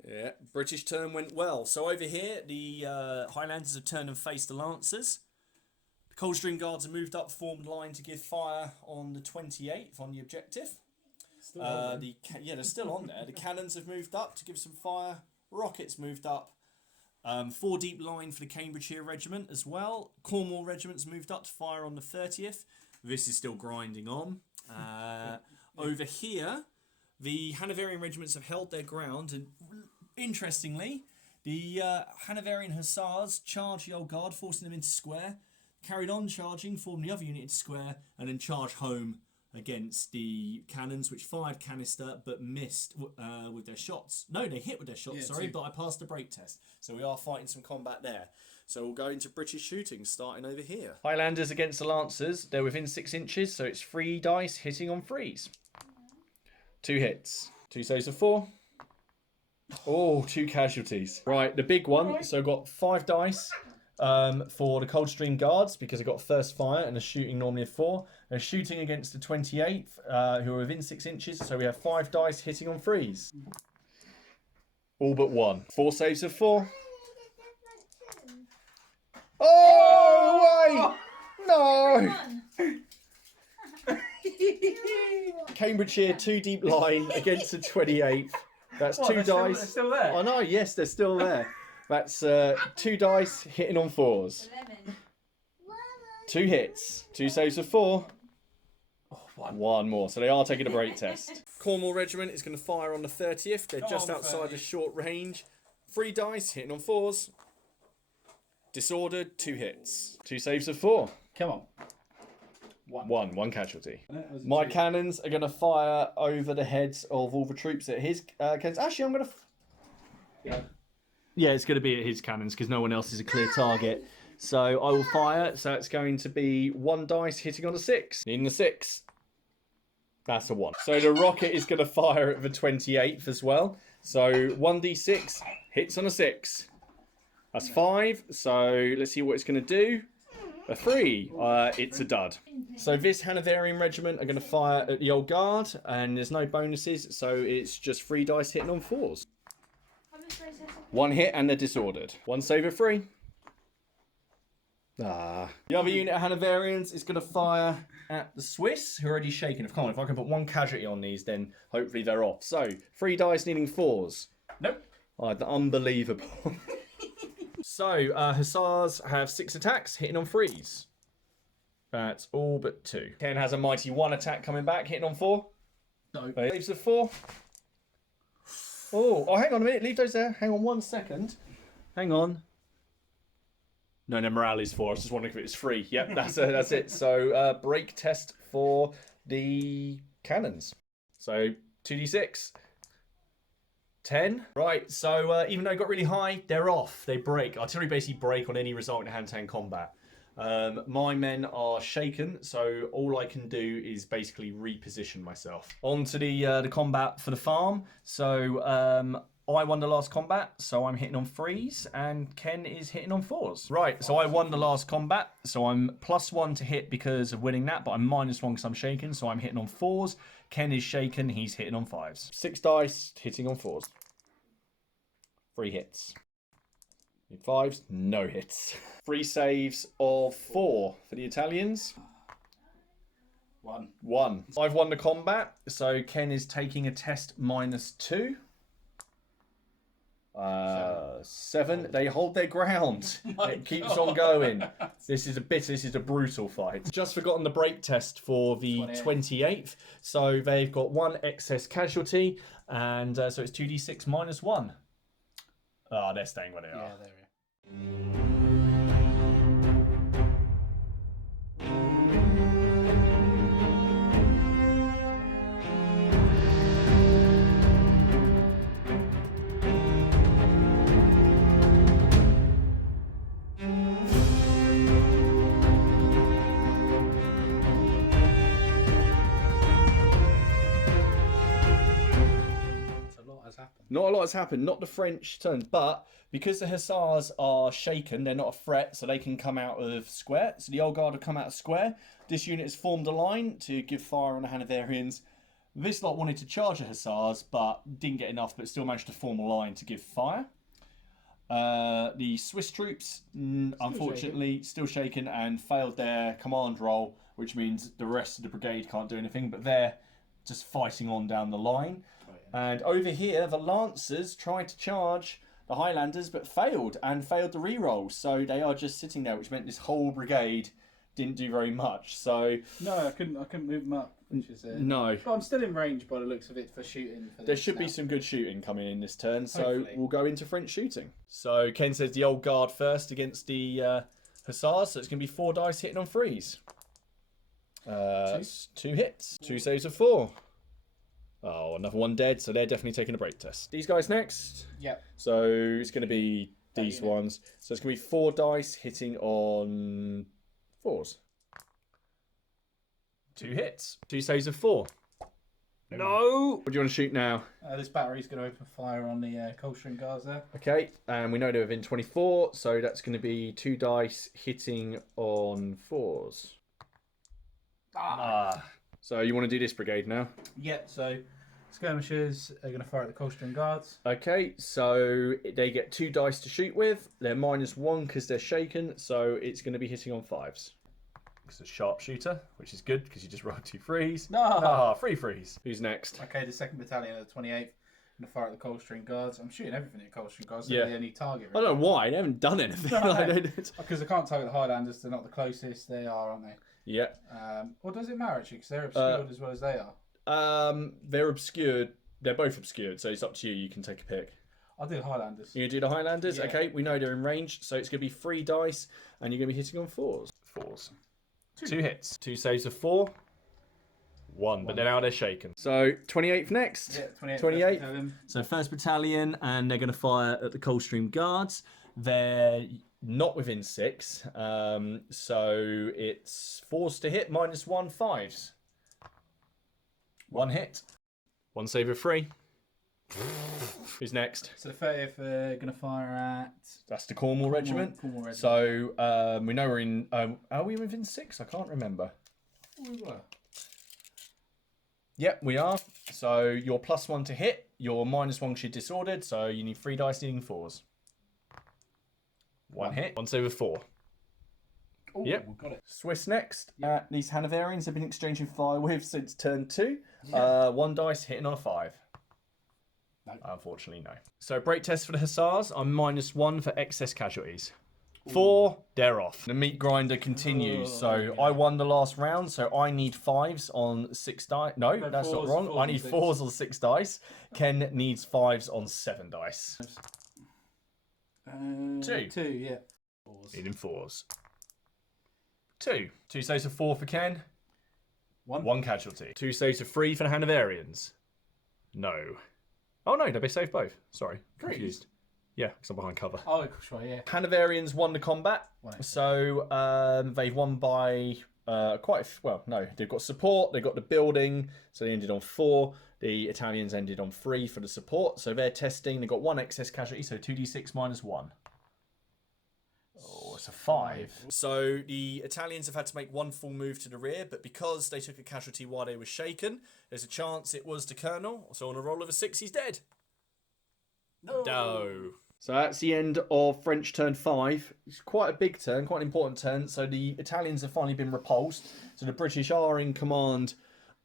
Yeah, British turn went well. So over here, the Highlanders have turned and faced the Lancers. The Coldstream Guards have moved up, formed line to give fire on the 28th on the objective. They're still on there. The cannons have moved up to give some fire. Rockets moved up. 4 deep line for the Cambridgeshire Regiment as well. Cornwall Regiment's moved up to fire on the 30th. This is still grinding on. Over here, the Hanoverian regiments have held their ground, and interestingly, the Hanoverian Hussars charged the old guard, forcing them into square, carried on charging, formed the other unit into square, and then charged home against the cannons, which fired canister but missed with their shots. No, they hit with their shots, but I passed the break test. So we are fighting some combat there. So we'll go into British shooting, starting over here. Highlanders against the Lancers. They're within 6 inches, so it's 3 dice hitting on 3s. 2 hits. 2 saves of 4. Oh, 2 casualties. Right, the big one. So got 5 dice for the Coldstream Guards because I got first fire and a shooting normally of 4. They're shooting against the 28th who are within 6 inches. So we have 5 dice hitting on 3s. All but 1. 4 saves of 4. Cambridgeshire 2 deep line against the 28th. That's What, 2 they're dice. They're still there. I know, yes, they're still there. That's 2 dice hitting on 4s. Lemon. 2 hits. 2 saves of 4. Oh, one. 1 more. So they are taking a break test. Cornwall Regiment is going to fire on the 30th. They're Come just on, outside the 30th. short range. 3 dice hitting on 4s. Disordered, 2 hits. 2 saves of 4. Come on. 1 casualty. That was a My two. cannons are going to fire over the heads of all the troops at his cannons. Actually, I'm going to... Yeah, it's going to be at his cannons because no one else is a clear target. So I will fire. So it's going to be 1 dice hitting on a 6. Needing a 6. That's a 1. So the rocket is going to fire at the 28th as well. So 1d6 hits on a 6. That's 5. So let's see what it's going to do. A 3. It's a dud. So this Hanoverian regiment are going to fire at the old guard, and there's no bonuses, so it's just 3 dice hitting on 4s. 1 hit and they're disordered. 1 save of 3. The other unit of Hanoverians is going to fire at the Swiss, who are already shaken. Come on, if I can put 1 casualty on these, then hopefully they're off. So 3 dice needing 4s. Nope. Unbelievable. So, Hussars have 6 attacks, hitting on 3s. That's all but 2. Ken has a mighty 1 attack coming back, hitting on 4. No. Saves of 4. Oh, hang on a minute. Leave those there. Hang on 1 second. Hang on. No, morale is 4. I was just wondering if it was 3. Yep, that's it. So, break test for the cannons. So, 2d6. 10. Right, so even though it got really high, they're off. They break. Artillery basically break on any result in hand-to-hand combat. My men are shaken, so all I can do is basically reposition myself. On to the combat for the farm. So I won the last combat, so I'm hitting on 3s, and Ken is hitting on 4s. Right, so I won the last combat, so I'm +1 to hit because of winning that, but I'm -1 because I'm shaken, so I'm hitting on 4s. Ken is shaken, he's hitting on 5s. 6 dice, hitting on 4s. 3 hits. 5s, no hits. 3 saves of 4 for the Italians. 1. I've won the combat, so Ken is taking a test -2. 7. They hold their ground. It keeps on going. This is a brutal fight. Just forgotten the break test for the 28th. So they've got 1 excess casualty, and so it's 2d6 -1. They're staying where they are. Yeah, there we are. Not a lot has happened. Not the French turn, but because the Hussars are shaken, they're not a threat, so they can come out of square. So the old guard have come out of square. This unit has formed a line to give fire on the Hanoverians. This lot wanted to charge the Hussars, but didn't get enough, but still managed to form a line to give fire. The Swiss troops, unfortunately, still shaken and failed their command role, which means the rest of the brigade can't do anything, but they're just fighting on down the line. And over here, the Lancers tried to charge the Highlanders, but failed the reroll. So they are just sitting there, which meant this whole brigade didn't do very much. So no, I couldn't move them up, which is no. But I'm still in range by the looks of it for shooting. There should be some good shooting coming in this turn, so Hopefully. we'll go into French shooting. So Ken says the old guard first against the Hussars, so it's going to be 4 dice hitting on 3s. 2 hits, 2 saves of 4. Oh, another 1 dead, so they're definitely taking a break test. These guys next. Yep. So it's going to be these ones. So it's going to be 4 dice hitting on 4s. 2 hits, 2 saves of 4. No! What do you want to shoot now? This battery's going to open fire on the Coldstream guards there. Okay, and we know they're within 24, so that's going to be 2 dice hitting on 4s. So you want to do this brigade now? Yeah, so skirmishers are going to fire at the Coldstream guards. Okay, so they get 2 dice to shoot with. They're -1 because they're shaken, so it's going to be hitting on 5s. It's a sharpshooter, which is good because you just roll 2 frees. No. Ah, 3 frees. Who's next? Okay, the 2nd Battalion of the 28th. Going to fire at the Coldstream Guards. I'm shooting everything at Coldstream Guards. So Yeah. they're the only target. I don't know why. They haven't done anything. Because I can't target the Highlanders. They're not the closest. They are, aren't they? Yeah. Or does it matter, actually? Because they're obscured as well as they are. They're obscured. They're both obscured, so it's up to you. You can take a pick. I'll do the Highlanders. You're going to do the Highlanders? Yeah. Okay, we know they're in range, so it's going to be 3 dice, and you're going to be hitting on 4s. 4s. 2 hits. 2 saves of 4. 1, but now they're shaken. So, 28th next? Yeah, 28th. So 1st Battalion, and they're going to fire at the Coldstream Guards. They're Not within 6, so it's 4s to hit, -1, 5s. 1 hit. 1 save of 3. Who's next? So the 30th are going to fire at... That's the Cornwall Regiment. Cornwall Regiment. So we know we're in. Are we within 6? I can't remember. We were. Yep, we are. So you're +1 to hit. You're -1 she's disordered. So you need 3 dice needing 4s. 1 hit. 1 save of 4. Ooh, Yep. we got it. Swiss next. These Hanoverians have been exchanging fire with since turn 2. Yeah. 1 dice hitting on a 5. No. Unfortunately, no. So break test for the Hussars. I'm -1 for excess casualties. 4, they're off. The meat grinder continues. So I won the last round, so I need 5s on 6 dice. No, that's not wrong. I need 4s on 6 dice. Ken needs 5s on 7 dice. 2. 2, yeah. 4s. needing 4s. 2. 2 saves of 4 for Ken. 1 casualty. 2 saves of 3 for the Hanoverians. No. Oh no, they saved both. Sorry, confused. Yeah, because I'm behind cover. Oh, sure, yeah. Hanoverians won the combat. So they've won by they've got support, they've got the building, so they ended on 4. The Italians ended on 3 for the support. So they're testing, they've got 1 excess casualty, so 2d6 -1. Oh, it's a 5. So the Italians have had to make 1 full move to the rear, but because they took a casualty while they were shaken, there's a chance it was the Colonel. So on a roll of a 6, he's dead. No. So that's the end of French turn 5. It's quite a big turn, quite an important turn. So the Italians have finally been repulsed. So the British are in command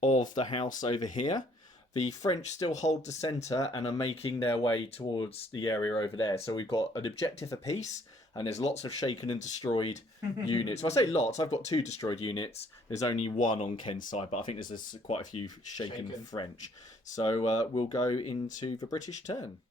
of the house over here. The French still hold the centre and are making their way towards the area over there. So we've got an objective apiece, and there's lots of shaken and destroyed units. When I say lots, I've got 2 destroyed units. There's only 1 on Ken's side, but I think there's quite a few shaken. French. So we'll go into the British turn.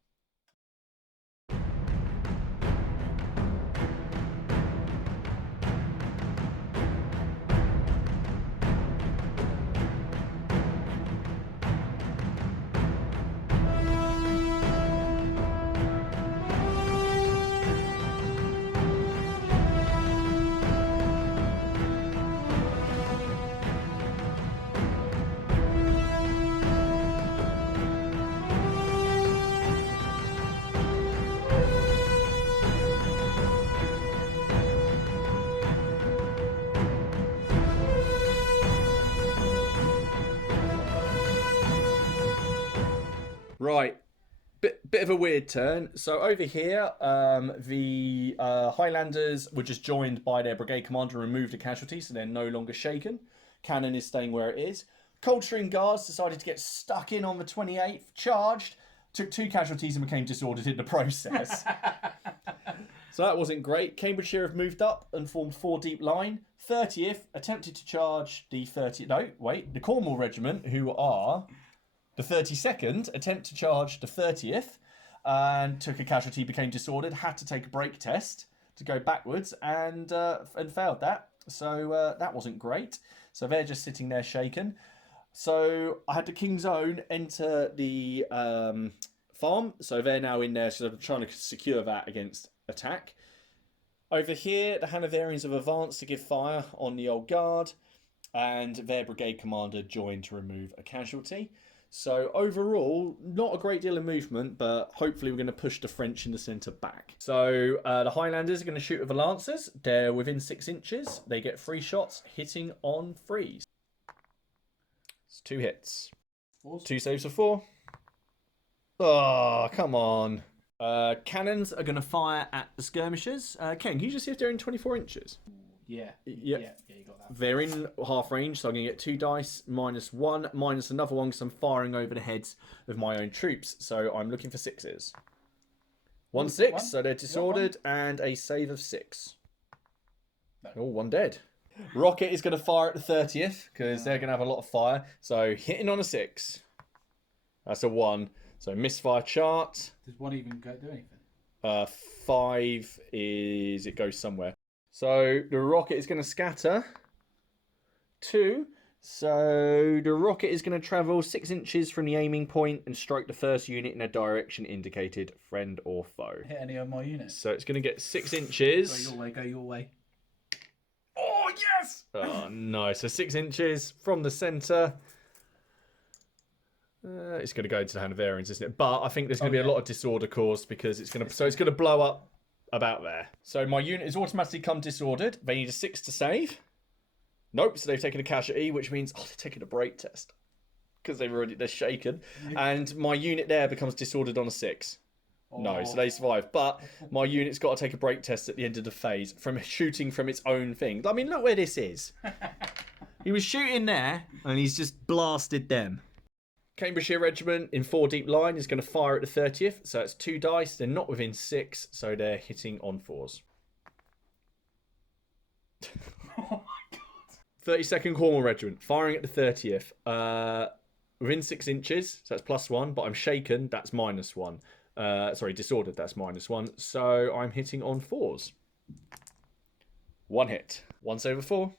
Right, bit of a weird turn. So over here, the Highlanders were just joined by their brigade commander and removed a casualty, so they're no longer shaken. Cannon is staying where it is. Coldstream Guards decided to get stuck in on the 28th, charged, took 2 casualties and became disordered in the process. So that wasn't great. Cambridgeshire have moved up and formed 4 deep line. 30th attempted to charge the the Cornwall Regiment, who are the 32nd, attempt to charge the 30th and took a casualty, became disordered, had to take a break test to go backwards and failed that. So that wasn't great. So they're just sitting there shaken. So I had the King's Own enter the farm. So they're now in there, so they're trying to secure that against attack. Over here, the Hanoverians have advanced to give fire on the old guard, and their brigade commander joined to remove a casualty. So overall, not a great deal of movement, but hopefully we're going to push the French in the centre back. So the Highlanders are going to shoot with the Lancers. They're within 6 inches. They get 3 shots, hitting on 3s. It's 2 hits. 2 saves for 4. Oh, come on. Cannons are going to fire at the skirmishers. Ken, can you just see if they're in 24 inches? Yeah. Yep. Yeah, you got that. They're in half range, so I'm going to get 2 dice, -1, minus another one because I'm firing over the heads of my own troops. So I'm looking for 6s. 1 6, so they're disordered, and a save of 6. No. Oh, 1 dead. Rocket is going to fire at the 30th because they're going to have a lot of fire. So hitting on a 6. That's a 1. So misfire chart. Does 1 even do anything? 5 is... it goes somewhere. So the rocket is going to scatter 2. So the rocket is going to travel 6 inches from the aiming point and strike the first unit in a direction indicated, friend or foe. Hit any of my units? So it's going to get 6 inches. Go your way, go your way. Oh, yes! Oh, no. So 6 inches from the centre. It's going to go into the Hanoverians, isn't it? But I think there's going to be a lot of disorder caused because it's going to... so it's going to blow up about there. So my unit is automatically come disordered. They need a 6 to save. Nope, so they've taken a casualty, which means they're taking a break test because they're shaken, and my unit there becomes disordered on a 6. No, so they survive. But my unit's got to take a break test at the end of the phase from shooting from its own thing. I mean, look where this is. He was shooting there, and he's just blasted them. Cambridgeshire Regiment in 4 deep line is going to fire at the 30th, so it's 2 dice. They're not within 6, so they're hitting on 4s. Oh my god. 32nd Cornwall Regiment, firing at the 30th. Within 6 inches, so that's +1, but I'm shaken, that's -1. Sorry, disordered, that's -1. So I'm hitting on 4s. 1 hit. 1 save of 4.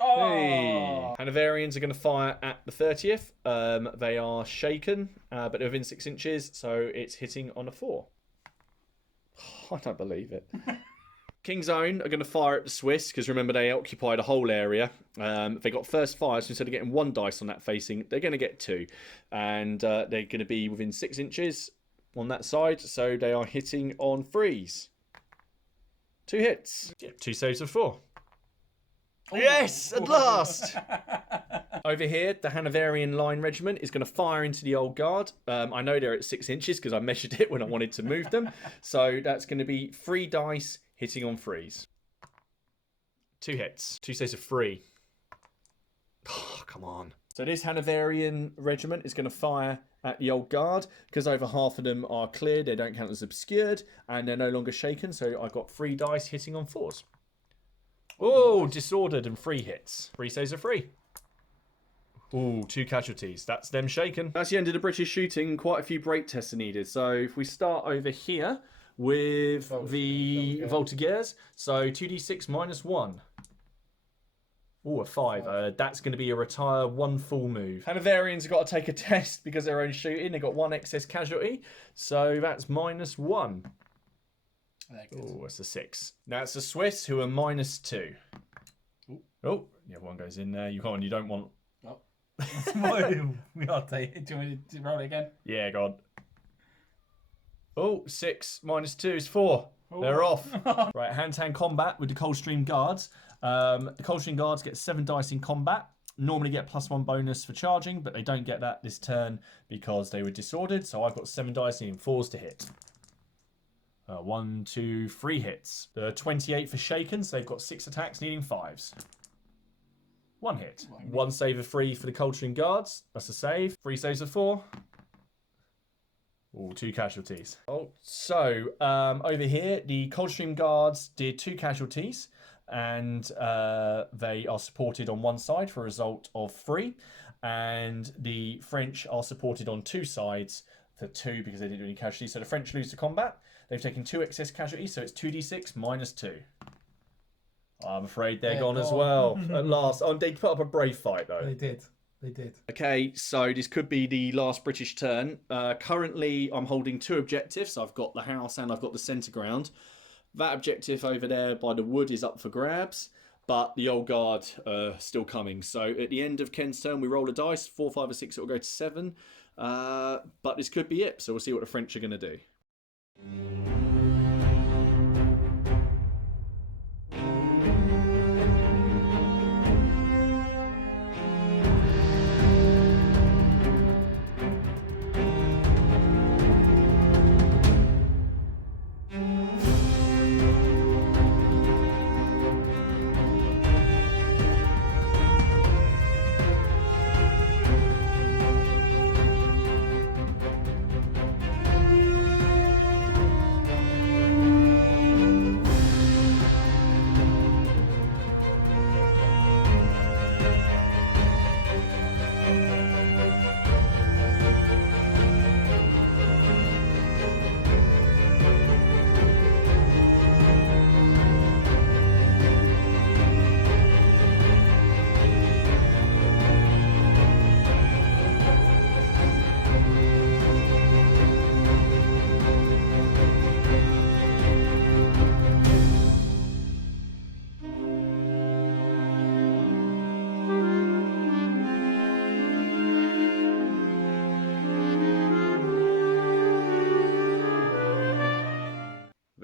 Oh! Hey. Hanoverians are going to fire at the 30th. They are shaken, but they're within 6 inches, so it's hitting on a 4. I don't believe it. King's Own are going to fire at the Swiss, because remember they occupied a whole area. They got first fire, so instead of getting 1 dice on that facing, they're going to get 2. And they're going to be within 6 inches on that side, so they are hitting on 3s. 2 hits. 2 saves of 4. Oh. Yes, at last! Over here, the Hanoverian Line Regiment is going to fire into the Old Guard. I know they're at 6 inches because I measured it when I wanted to move them. So that's going to be 3 dice hitting on 3s. 2 hits. 2 saves of 3. Oh, come on. So this Hanoverian Regiment is going to fire at the Old Guard because over half of them are cleared. They don't count as obscured and they're no longer shaken. So I got 3 dice hitting on 4s. Oh, disordered and 3 hits. 3 saves of 3. Ooh, 2 casualties. That's them shaken. That's the end of the British shooting. Quite a few break tests are needed. So if we start over here with the Voltigeurs. So 2d6 -1. Ooh, a 5. That's going to be a retire 1 full move. Hanoverians have got to take a test because they're only shooting. They've got 1 excess casualty. So that's -1. Oh, it's a 6. Now it's the Swiss who are -2. Ooh. Oh, yeah, 1 goes in there. You don't want... Oh. We are taking. Do you want me to roll it again? Yeah, go on. Oh, 6 -2 is 4. Ooh. They're off. Right, hand-to-hand combat with the Coldstream Guards. The Coldstream Guards get 7 dice in combat. Normally get +1 bonus for charging, but they don't get that this turn because they were disordered. So I've got 7 dice in 4s to hit. 1, 2, 3 hits. The 28 for shaken, so they've got 6 attacks needing 5s. 1 hit. 1 save of 3 for the Coldstream Guards. That's a save. 3 saves of 4. Ooh, 2 casualties. Oh, so over here, the Coldstream Guards did 2 casualties, and they are supported on 1 side for a result of 3, and the French are supported on 2 sides for 2 because they didn't do any casualties. So the French lose to combat. They've taken 2 excess casualties, so it's 2d6 -2. I'm afraid they're gone as well at last. Oh, they put up a brave fight though. They did. They did. Okay, so this could be the last British turn. Currently, I'm holding 2 objectives. I've got the house and I've got the centre ground. That objective over there by the wood is up for grabs, but the Old Guard are still coming. So at the end of Ken's turn, we roll a dice. 4, 5, or 6, it will go to 7. But this could be it. So we'll see what the French are going to do.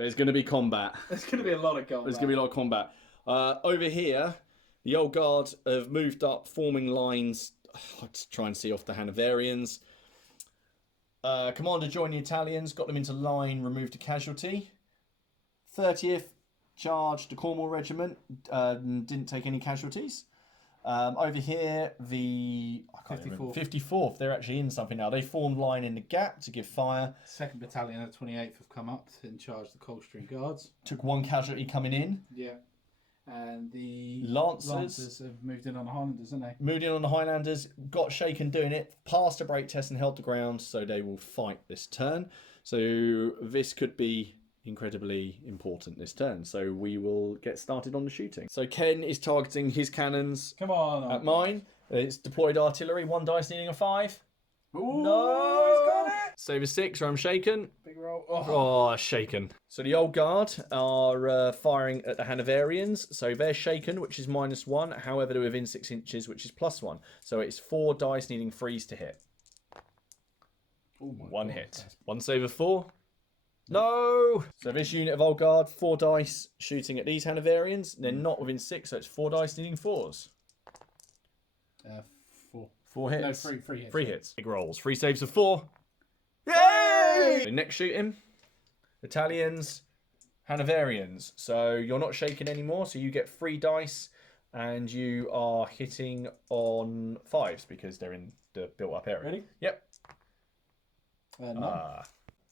There's going to be combat. There's going to be a lot of combat. There's going to be a lot of combat. Over here, the old guard have moved up, forming lines. Let's try and see off the Hanoverians. Commander joined the Italians, got them into line, removed a casualty. 30th charged the Cornwall Regiment, didn't take any casualties. Over here, the 54th, they're actually in something now. They formed line in the gap to give fire. 2nd Battalion of the 28th have come up and charged the Coldstream Guards. Took one casualty coming in. Yeah. And the Lancers have moved in on the Highlanders, haven't they? moved in on the Highlanders, got shaken doing it, passed a break test and held the ground, so they will fight this turn. So this could be incredibly important this turn. So we will get started on the shooting. So Ken is targeting his cannons Come on. at mine. It's deployed artillery, 1 dice needing a 5. Ooh, No! he's got it. Save a 6 or I'm shaken. Big roll. Oh, shaken. So the old guard are firing at the Hanoverians. So they're shaken, which is -1. However, they're within 6 inches, which is +1. So it's 4 dice needing 3s to hit. Oh my 1 God. hit. 1 save of 4. No! So this unit of old guard, 4 dice shooting at these Hanoverians. They're not within 6, so it's 4 dice needing 4s. 4. 4 hits. No, 3 hits. 3 hits. Big rolls. 3 saves of 4. Yay! The next shooting. Italians, Hanoverians. So you're not shaken anymore, so you get 3 dice and you are hitting on 5s because they're in the built-up area. Ready? Yep. No.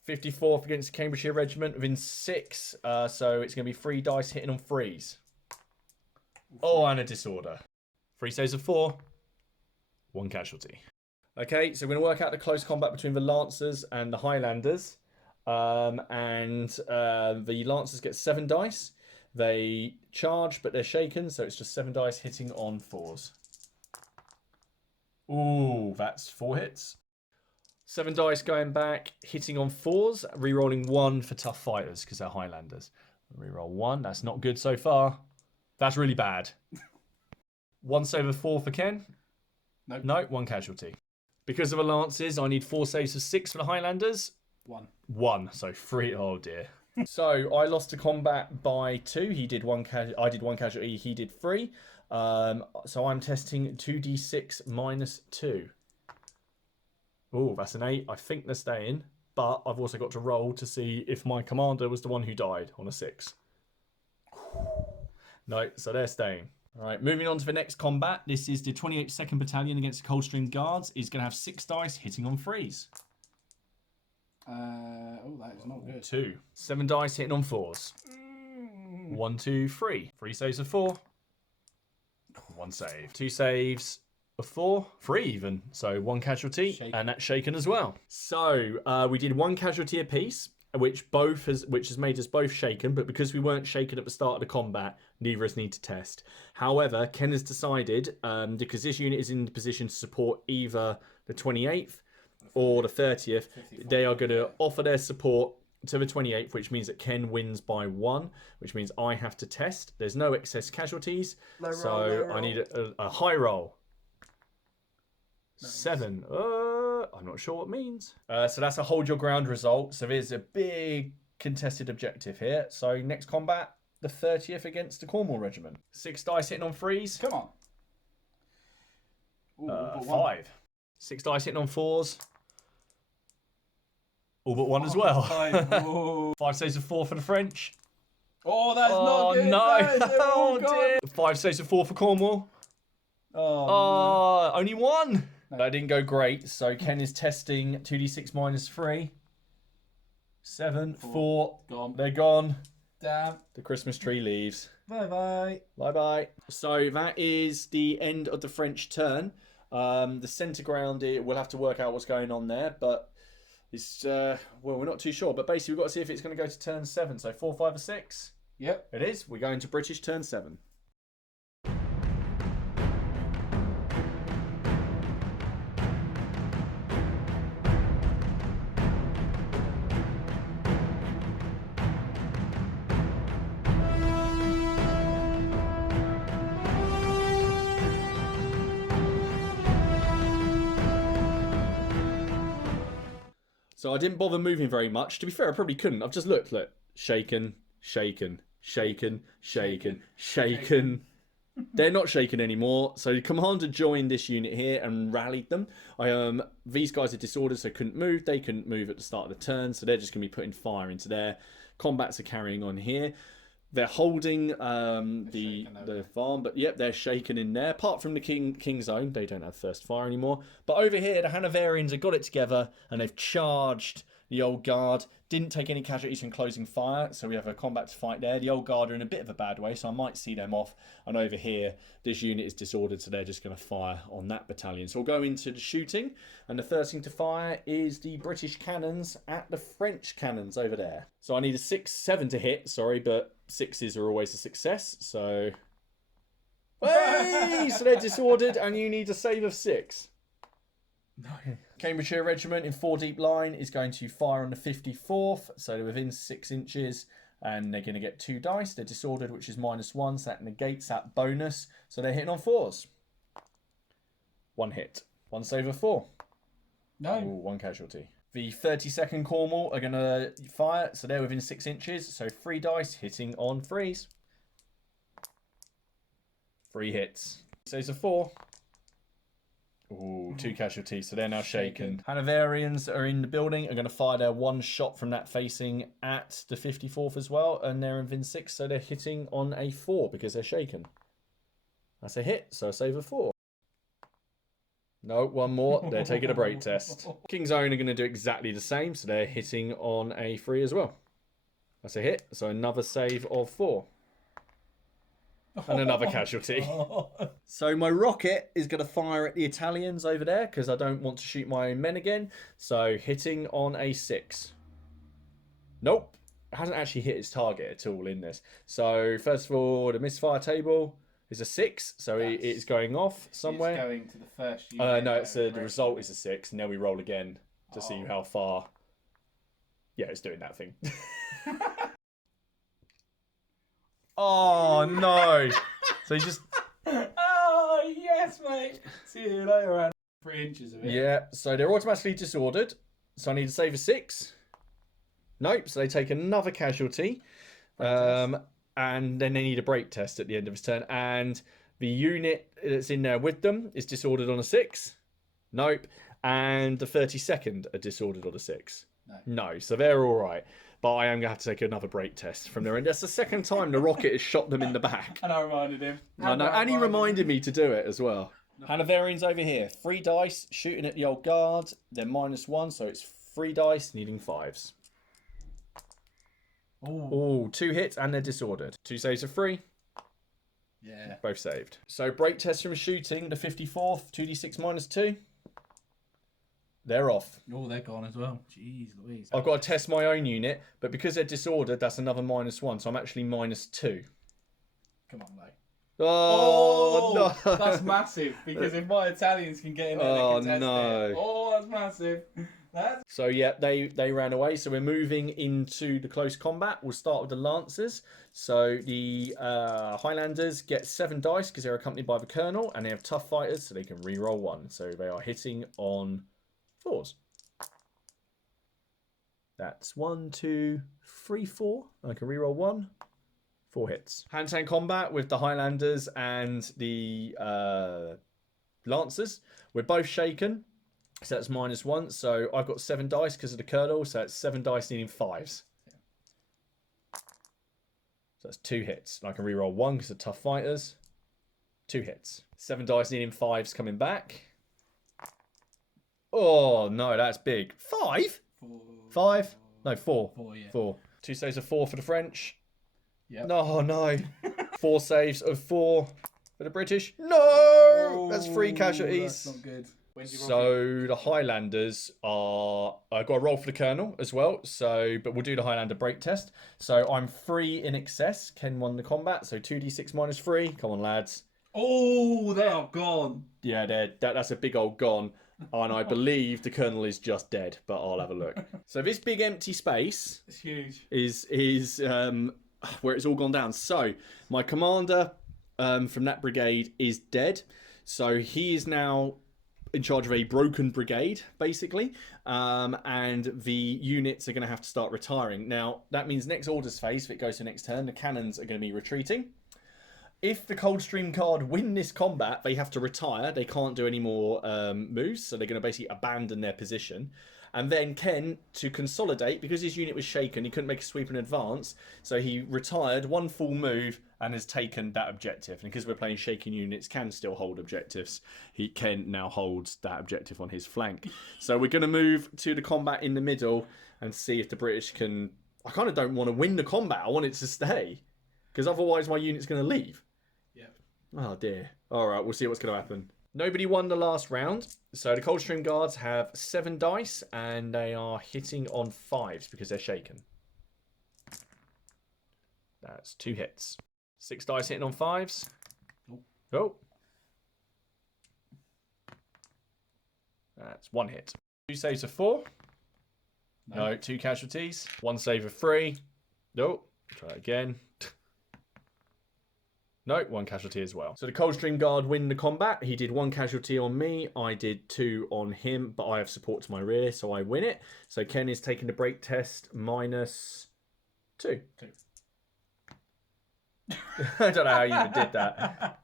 54th against the Cambridgeshire Regiment within 6. So it's going to be 3 dice hitting on 3s. Oh, and a disorder. 3 saves of 4. 1 casualty. Okay, so we're going to work out the close combat between the Lancers and the Highlanders. The Lancers get 7 dice. They charge, but they're shaken, so it's just 7 dice hitting on 4s. Ooh, that's 4 hits. 7 dice going back, hitting on 4s, rerolling 1 for tough fighters because they're Highlanders. Reroll 1, that's not good so far. That's really bad. 1 save of 4 for Ken. Nope. No, 1 casualty. Because of the Lances, I need 4 saves of 6 for the Highlanders. 1, so 3. Oh dear. So I lost to combat by 2. He did 1. I did 1 casualty. He did 3. So I'm testing 2d6 minus 2. Oh, that's an 8. I think they're staying, but I've also got to roll to see if my commander was the one who died on a 6. No, so they're staying. All right, moving on to the next combat. This is the 28th 2nd Battalion against the Coldstream Guards. Is going to have 6 dice hitting on 3s. That is not good. 2. 7 dice hitting on 4s. 1, 2, 3. 3 saves of 4. 1 save. 2 saves of 4. 3 even. So 1 casualty, Shaken. and that's shaken as well. So we did 1 casualty apiece, which has made us both shaken, but because we weren't shaken at the start of the combat, neither of us need to test. However, Ken has decided, because this unit is in the position to support either the 28th or the 30th, they are going to offer their support to the 28th, which means that Ken wins by 1, which means I have to test. There's no excess casualties, so I need a high roll. 7. I'm not sure what it means. So that's a hold your ground result. So there's a big contested objective here. So next combat, the 30th against the Cornwall Regiment. 6 dice hitting on 3s. Come on. Ooh, but 5. 6 dice hitting on 4s. All but 1 as well. 5 saves of 4 for the French. Oh, that's not good. No. Oh, dear. 5 saves of 4 for Cornwall. Oh, Only 1. No. That didn't go great. So Ken is testing 2d6 minus 3. 7, 4. Gone. They're gone. Damn. The Christmas tree leaves. Bye-bye. Bye-bye. So that is the end of the French turn. The centre ground, we'll have to work out what's going on there, but it's, we're not too sure. But basically, we've got to see if it's going to go to turn 7. So 4, 5, or 6? Yep. It is. We're going to British turn 7. So I didn't bother moving very much. To be fair, I probably couldn't. I've just looked. shaken, shaken, shaken, shaken, shaken. They're not shaken anymore. So the commander joined this unit here and rallied them. These guys are disordered, so couldn't move. They couldn't move at the start of the turn, so they're just going to be putting fire into there. Combats are carrying on here. They're holding the farm, but yep, they're shaken in there. Apart from the King Zone, they don't have first fire anymore. But over here, the Hanoverians have got it together and they've charged the Old Guard. Didn't take any casualties from closing fire, so we have a combat to fight there. The Old Guard are in a bit of a bad way, so I might see them off. And over here, this unit is disordered, so they're just going to fire on that battalion. So we'll go into the shooting, and the first thing to fire is the British cannons at the French cannons over there. So I need a 6-7 to hit, sorry, but 6s are always a success, so... Hey! So they're disordered, and you need a save of 6. No. Cambridgeshire Regiment in 4 deep line is going to fire on the 54th, so they're within 6 inches, and they're going to get 2 dice. They're disordered, which is -1, so that negates that bonus, so they're hitting on 4s. 1 hit. 1 save of 4. No. Ooh, 1 casualty. The 32nd Cornwall are going to fire, so they're within 6 inches, so 3 dice hitting on 3s. 3 hits. Saves of 4. Ooh, 2 casualties, so they're now shaken. Hanoverians are in the building, are going to fire their 1 shot from that facing at the 54th as well, and they're in 6, so they're hitting on a 4 because they're shaken. That's a hit, so a save of 4. No, 1 more. They're taking a break test. King's Own are going to do exactly the same, so they're hitting on a 3 as well. That's a hit, so another save of 4. And another casualty. So my rocket is going to fire at the Italians over there because I don't want to shoot my own men again. So hitting on a 6. Nope. It hasn't actually hit its target at all in this. So first of all, the misfire table is a 6. So it's going off somewhere. It's going to the first unit. No, it's the result is a 6. And then we roll again to see how far. Yeah, it's doing that thing. Oh no! So you just... Oh yes, mate. See you later, around 3 inches of it. Yeah, so they're automatically disordered. So I need to save a 6. Nope, so they take another casualty. And then they need a break test at the end of his turn. And the unit that's in there with them is disordered on a 6. Nope. And the 32nd are disordered on a 6. No, so they're all right. But I am going to have to take another break test from their end. That's the second time the rocket has shot them in the back. And I reminded him. I know, and he reminded me to do it as well. Hanoverians over here. 3 dice, shooting at the Old Guard. They're -1, so it's 3 dice, needing 5s. Ooh, 2 hits, and they're disordered. 2 saves of 3. Yeah. Both saved. So break test from shooting, the 54th, 2d6 -2. They're off. Oh, they're gone as well. Jeez Louise. I've got to test my own unit, but because they're disordered, that's another -1, so I'm actually -2. Come on, mate. Oh, no. That's massive, because if my Italians can get in there, they can test it. Oh, that's massive. So, yeah, they ran away. So we're moving into the close combat. We'll start with the Lancers. So the Highlanders get 7 dice because they're accompanied by the Colonel, and they have tough fighters, so they can re-roll 1. So they are hitting on 4s. That's 1, 2, 3, 4. I can re-roll 1. 4 hits. Hand-to-hand combat with the Highlanders and the Lancers. We're both shaken. So that's -1. So I've got 7 dice because of the Colonel. So that's 7 dice needing 5s. So that's 2 hits. And I can re-roll 1 because of tough fighters. 2 hits. 7 dice needing 5s coming back. Oh, no, that's big. 5? 5? No, 4. 4, yeah. 4. 2 saves of 4 for the French. Yep. No. 4 saves of 4 for the British. No! That's 3 casualties. That's not good. So the Highlanders are... I've got a roll for the Colonel as well. But we'll do the Highlander break test. So I'm 3 in excess. Ken won the combat. So 2d6 -3. Come on, lads. Oh, they are gone. Yeah, that's a big old gone. And I believe the Colonel is just dead. But I'll have a look. So this big empty space... It's huge. Is where it's all gone down. So my commander from that brigade is dead. So he is now in charge of a broken brigade, basically, and the units are going to have to start retiring. Now, that means next orders phase, if it goes to next turn, the cannons are going to be retreating. If the Coldstream Guard win this combat, they have to retire. They can't do any more moves, so they're going to basically abandon their position. And then Ken, to consolidate, because his unit was shaken, he couldn't make a sweep in advance, so he retired one full move and has taken that objective. And because we're playing shaken units, can still hold objectives. Ken now holds that objective on his flank. So we're going to move to the combat in the middle and see if the British can... I kind of don't want to win the combat. I want it to stay, because otherwise my unit's going to leave. Yep. Oh dear. All right, we'll see what's going to happen. Nobody won the last round, so the Coldstream Guards have 7 dice, and they are hitting on 5s because they're shaken. That's 2 hits. 6 dice hitting on 5s. Oh. That's 1 hit. 2 saves of 4. No, 2 casualties. 1 save of 3. Nope. Try it again. No, 1 casualty as well. So the Coldstream Guard win the combat. He did 1 casualty on me. I did 2 on him, but I have support to my rear, so I win it. So Ken is taking the break test minus 2. I don't know how you even did that.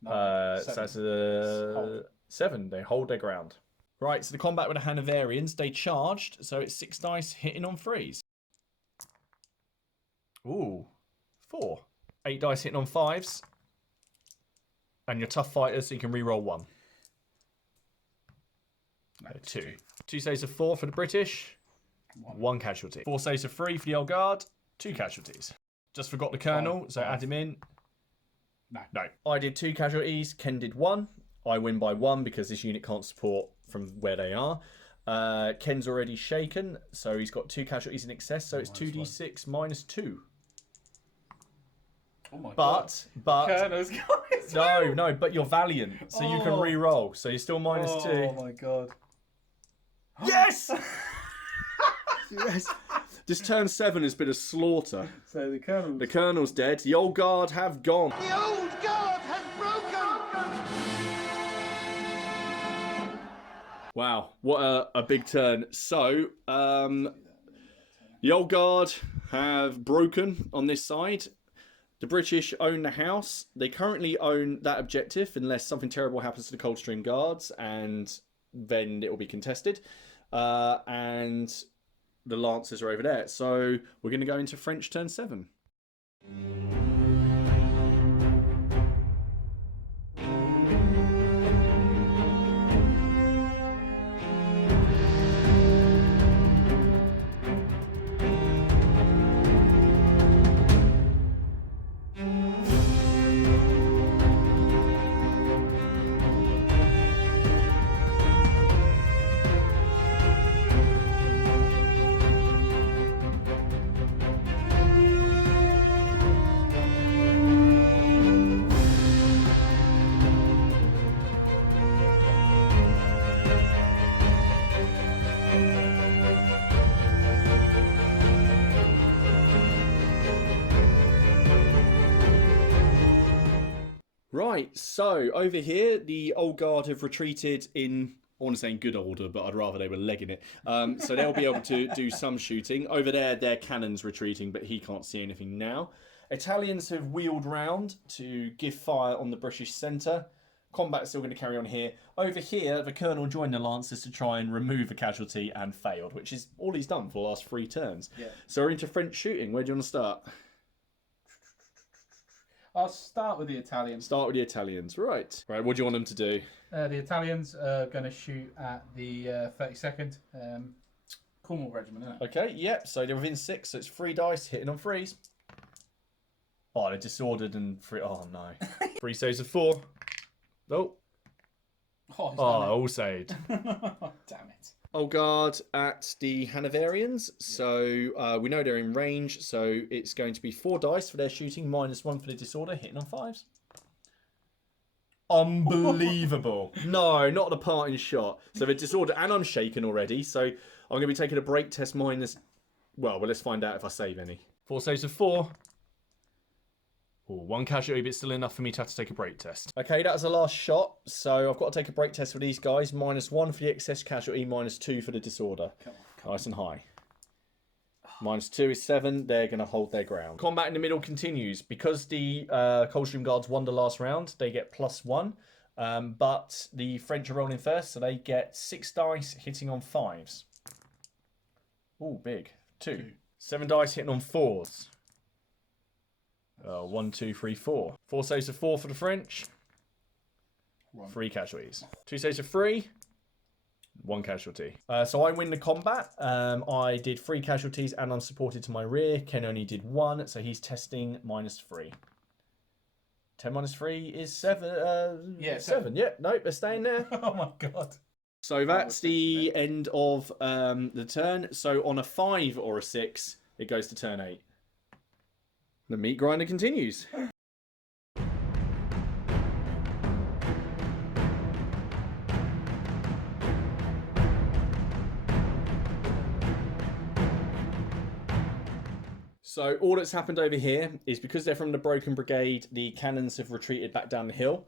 No, so that's a 7. They hold their ground. Right, so the combat with the Hanoverians, they charged, so it's 6 dice hitting on 3s. Ooh, 4. 8 dice hitting on 5s. And you're tough fighters, so you can reroll 1. No, 2. 2 saves of 4 for the British. 1 casualty. 4 saves of 3 for the old guard. 2 casualties. Just forgot the colonel, so add him in. No. I did 2 casualties. Ken did 1. I win by 1 because this unit can't support from where they are. Ken's already shaken, so he's got 2 casualties in excess, so it's 2d6 minus 2. Oh my but Colonel's no, but you're valiant, so you can re-roll. So you're still minus 2. Oh my god! Yes, yes. This turn 7 has been a slaughter. So the colonel's dead. The old guard have gone. The old guard has broken. Wow, what a big turn. So the old guard have broken on this side. The British own the house. They currently own that objective unless something terrible happens to the Coldstream Guards, and then it will be contested. And the Lancers are over there. So we're going to go into French turn 7. Right, so over here, the old guard have retreated in, I want to say in good order, but I'd rather they were legging it. So they'll be able to do some shooting. Over there, their cannon's retreating, but he can't see anything now. Italians have wheeled round to give fire on the British centre. Combat's still going to carry on here. Over here, the colonel joined the Lancers to try and remove a casualty and failed, which is all he's done for the last 3 turns. Yeah. So we're into French shooting. Where do you want to start? I'll start with the Italians. Start with the Italians, right. Right, what do you want them to do? The Italians are going to shoot at the 32nd Cornwall Regiment, isn't it? Okay, yep, so they're within 6, so it's 3 dice, hitting on 3s. Oh, they're disordered and 3... Oh, no. 3 saves of 4. Nope. Oh, all saved. Damn it. Old guard at the Hanoverians. So we know they're in range. So it's going to be 4 dice for their shooting, minus 1 for the disorder, hitting on 5s. Unbelievable. No, not the parting shot. So the disorder, and I'm shaken already. So I'm going to be taking a break test minus... Well, let's find out if I save any. 4 saves of 4. Oh, 1 casualty, but still enough for me to have to take a break test. Okay, that was the last shot. So I've got to take a break test for these guys. -1 for the excess casualty, -2 for the disorder. Come on. Nice and high. -2 is 7. They're going to hold their ground. Combat in the middle continues. Because the Coldstream Guards won the last round, they get +1. But the French are rolling first, so they get 6 dice hitting on 5s. Ooh, big. 2. 7 dice hitting on 4s. 1, 2, 3, 4. 4 saves of 4 for the French. 3 casualties. 2 saves of 3. 1 casualty. So I win the combat. I did 3 casualties and I'm supported to my rear. Ken only did 1, so he's testing -3. 10 -3 is 7. Yeah, 7. Yeah, nope, they're staying there. Oh my god. So that's the end of the turn. So on a 5 or a 6, it goes to turn 8. The meat grinder continues. So all that's happened over here is because they're from the Broken Brigade, the cannons have retreated back down the hill.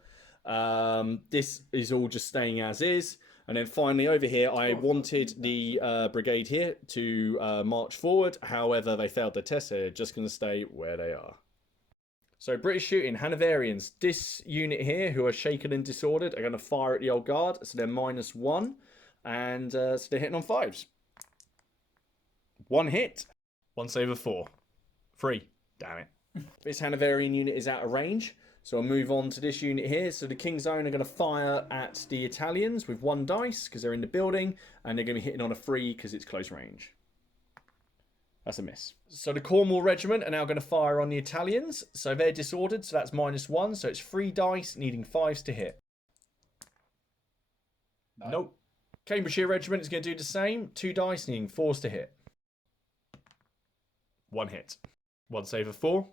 This is all just staying as is. And then finally over here, I wanted the brigade here to march forward. However, they failed their test. They're just going to stay where they are. So British shooting, Hanoverians. This unit here, who are shaken and disordered, are going to fire at the old guard. So they're -1. And so they're hitting on 5s. 1 hit. 1 save of 4. 3. Damn it. This Hanoverian unit is out of range. So I'll move on to this unit here. So the King's Own are going to fire at the Italians with 1 dice because they're in the building. And they're going to be hitting on a 3 because it's close range. That's a miss. So the Cornwall Regiment are now going to fire on the Italians. So they're disordered. So that's -1. So it's 3 dice needing 5s to hit. No. Nope. Cambridgeshire Regiment is going to do the same. 2 dice needing 4s to hit. 1 hit. 1 save of 4.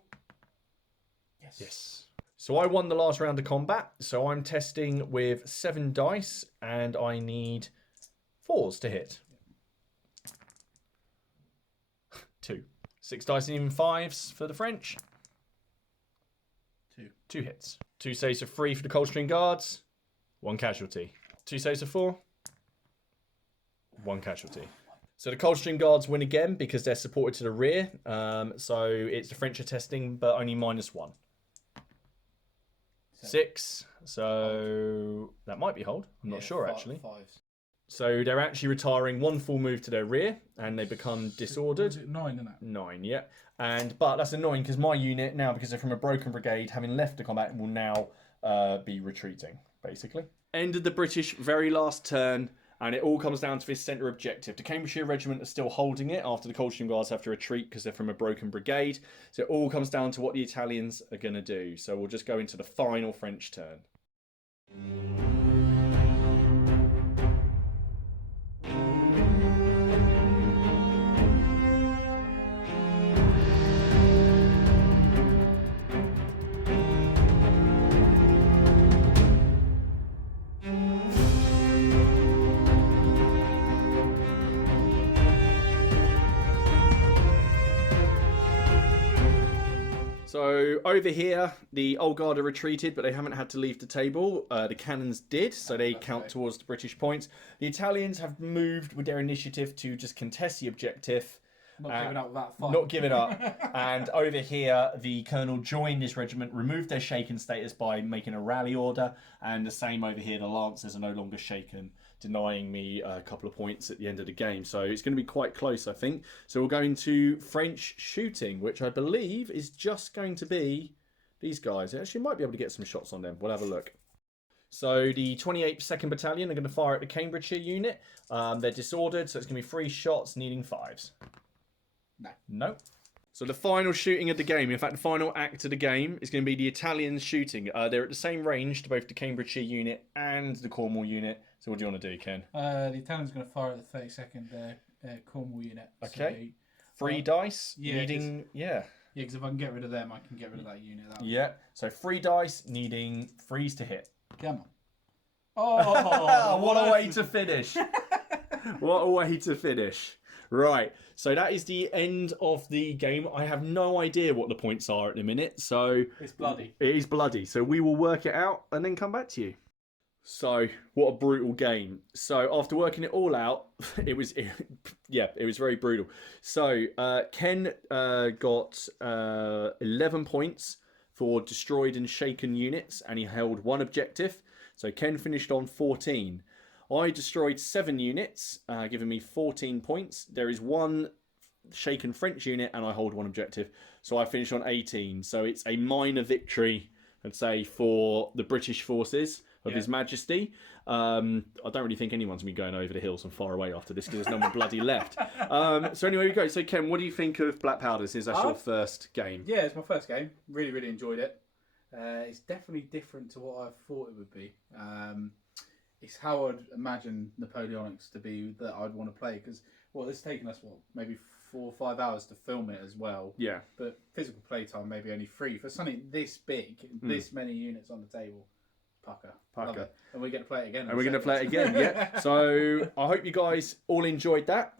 Yes. Yes. So I won the last round of combat. So I'm testing with 7 dice and I need 4s to hit. 2. 6 dice and even 5s for the French. 2. 2 hits. 2 saves of 3 for the Coldstream Guards. 1 casualty. 2 saves of 4. 1 casualty. So the Coldstream Guards win again because they're supported to the rear. So it's the French are testing, but only -1. 6. So that might be hold. I'm not sure actually. 5s. So they're actually retiring 1 full move to their rear, and they become disordered. Was it 9, isn't it? 9, yeah. But that's annoying because my unit now, because they're from a Broken Brigade, having left the combat, will now be retreating basically. Ended the British very last turn. And it all comes down to this centre objective. The Cambridgeshire Regiment are still holding it after the Coldstream Guards have to retreat because they're from a Broken Brigade. So it all comes down to what the Italians are going to do. So we'll just go into the final French turn. So over here, the Old Guard are retreated, but they haven't had to leave the table. The cannons did, so they count towards the British points. The Italians have moved with their initiative to just contest the objective. Not giving up that fight. Not giving up. And over here, the colonel joined this regiment, removed their shaken status by making a rally order. And the same over here, the Lancers are no longer shaken, denying me a couple of points at the end of the game. So it's going to be quite close, I think. So we're going to French shooting, which I believe is just going to be these guys. I actually might be able to get some shots on them. We'll have a look. So the 28th 2nd Battalion are going to fire at the Cambridgeshire unit. They're disordered, so it's going to be 3 shots needing 5s. No. No. So the final shooting of the game, in fact the final act of the game, is going to be the Italians shooting. They're at the same range to both the Cambridgeshire unit and the Cornwall unit. So what do you want to do, Ken? The Italians going to fire at the 32nd Cornwall unit. Okay. So, 3 dice, yeah, needing... Yeah, because if I can get rid of them, I can get rid of that unit. Yeah, so 3 dice, needing 3s to hit. Come on. Oh, what a way to finish. What a way to finish. Right, so that is the end of the game. I have no idea what the points are at the minute, so It's bloody. it is bloody. So we will work it out and then come back to you. So what a brutal game. So after working it all out, it was very brutal. So Ken got 11 points for destroyed and shaken units, and he held 1 objective. So Ken finished on 14. I destroyed 7 units, giving me 14 points. There is 1 shaken French unit, and I hold 1 objective. So I finished on 18. So it's a minor victory, I'd say, for the British forces of His Majesty. I don't really think anyone's going to be going over the hills and far away after this because there's no more bloody left. So anyway, we go. So Ken, what do you think of Black Powders? Is that your first game? Yeah, it's my first game. Really, really enjoyed it. It's definitely different to what I thought it would be. It's how I'd imagine Napoleonics to be that I'd want to play because it's taken us maybe 4 or 5 hours to film it as well. Yeah. But physical playtime maybe only 3 for something this big, this many units on the table. Pucker. Love it. And we get to play it again. And we're going to play it again, yeah. So I hope you guys all enjoyed that.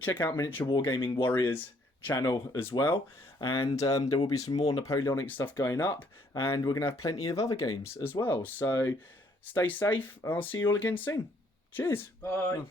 Check out Miniature Wargaming Warriors channel as well. And there will be some more Napoleonic stuff going up. And we're going to have plenty of other games as well. So stay safe. I'll see you all again soon. Cheers. Bye.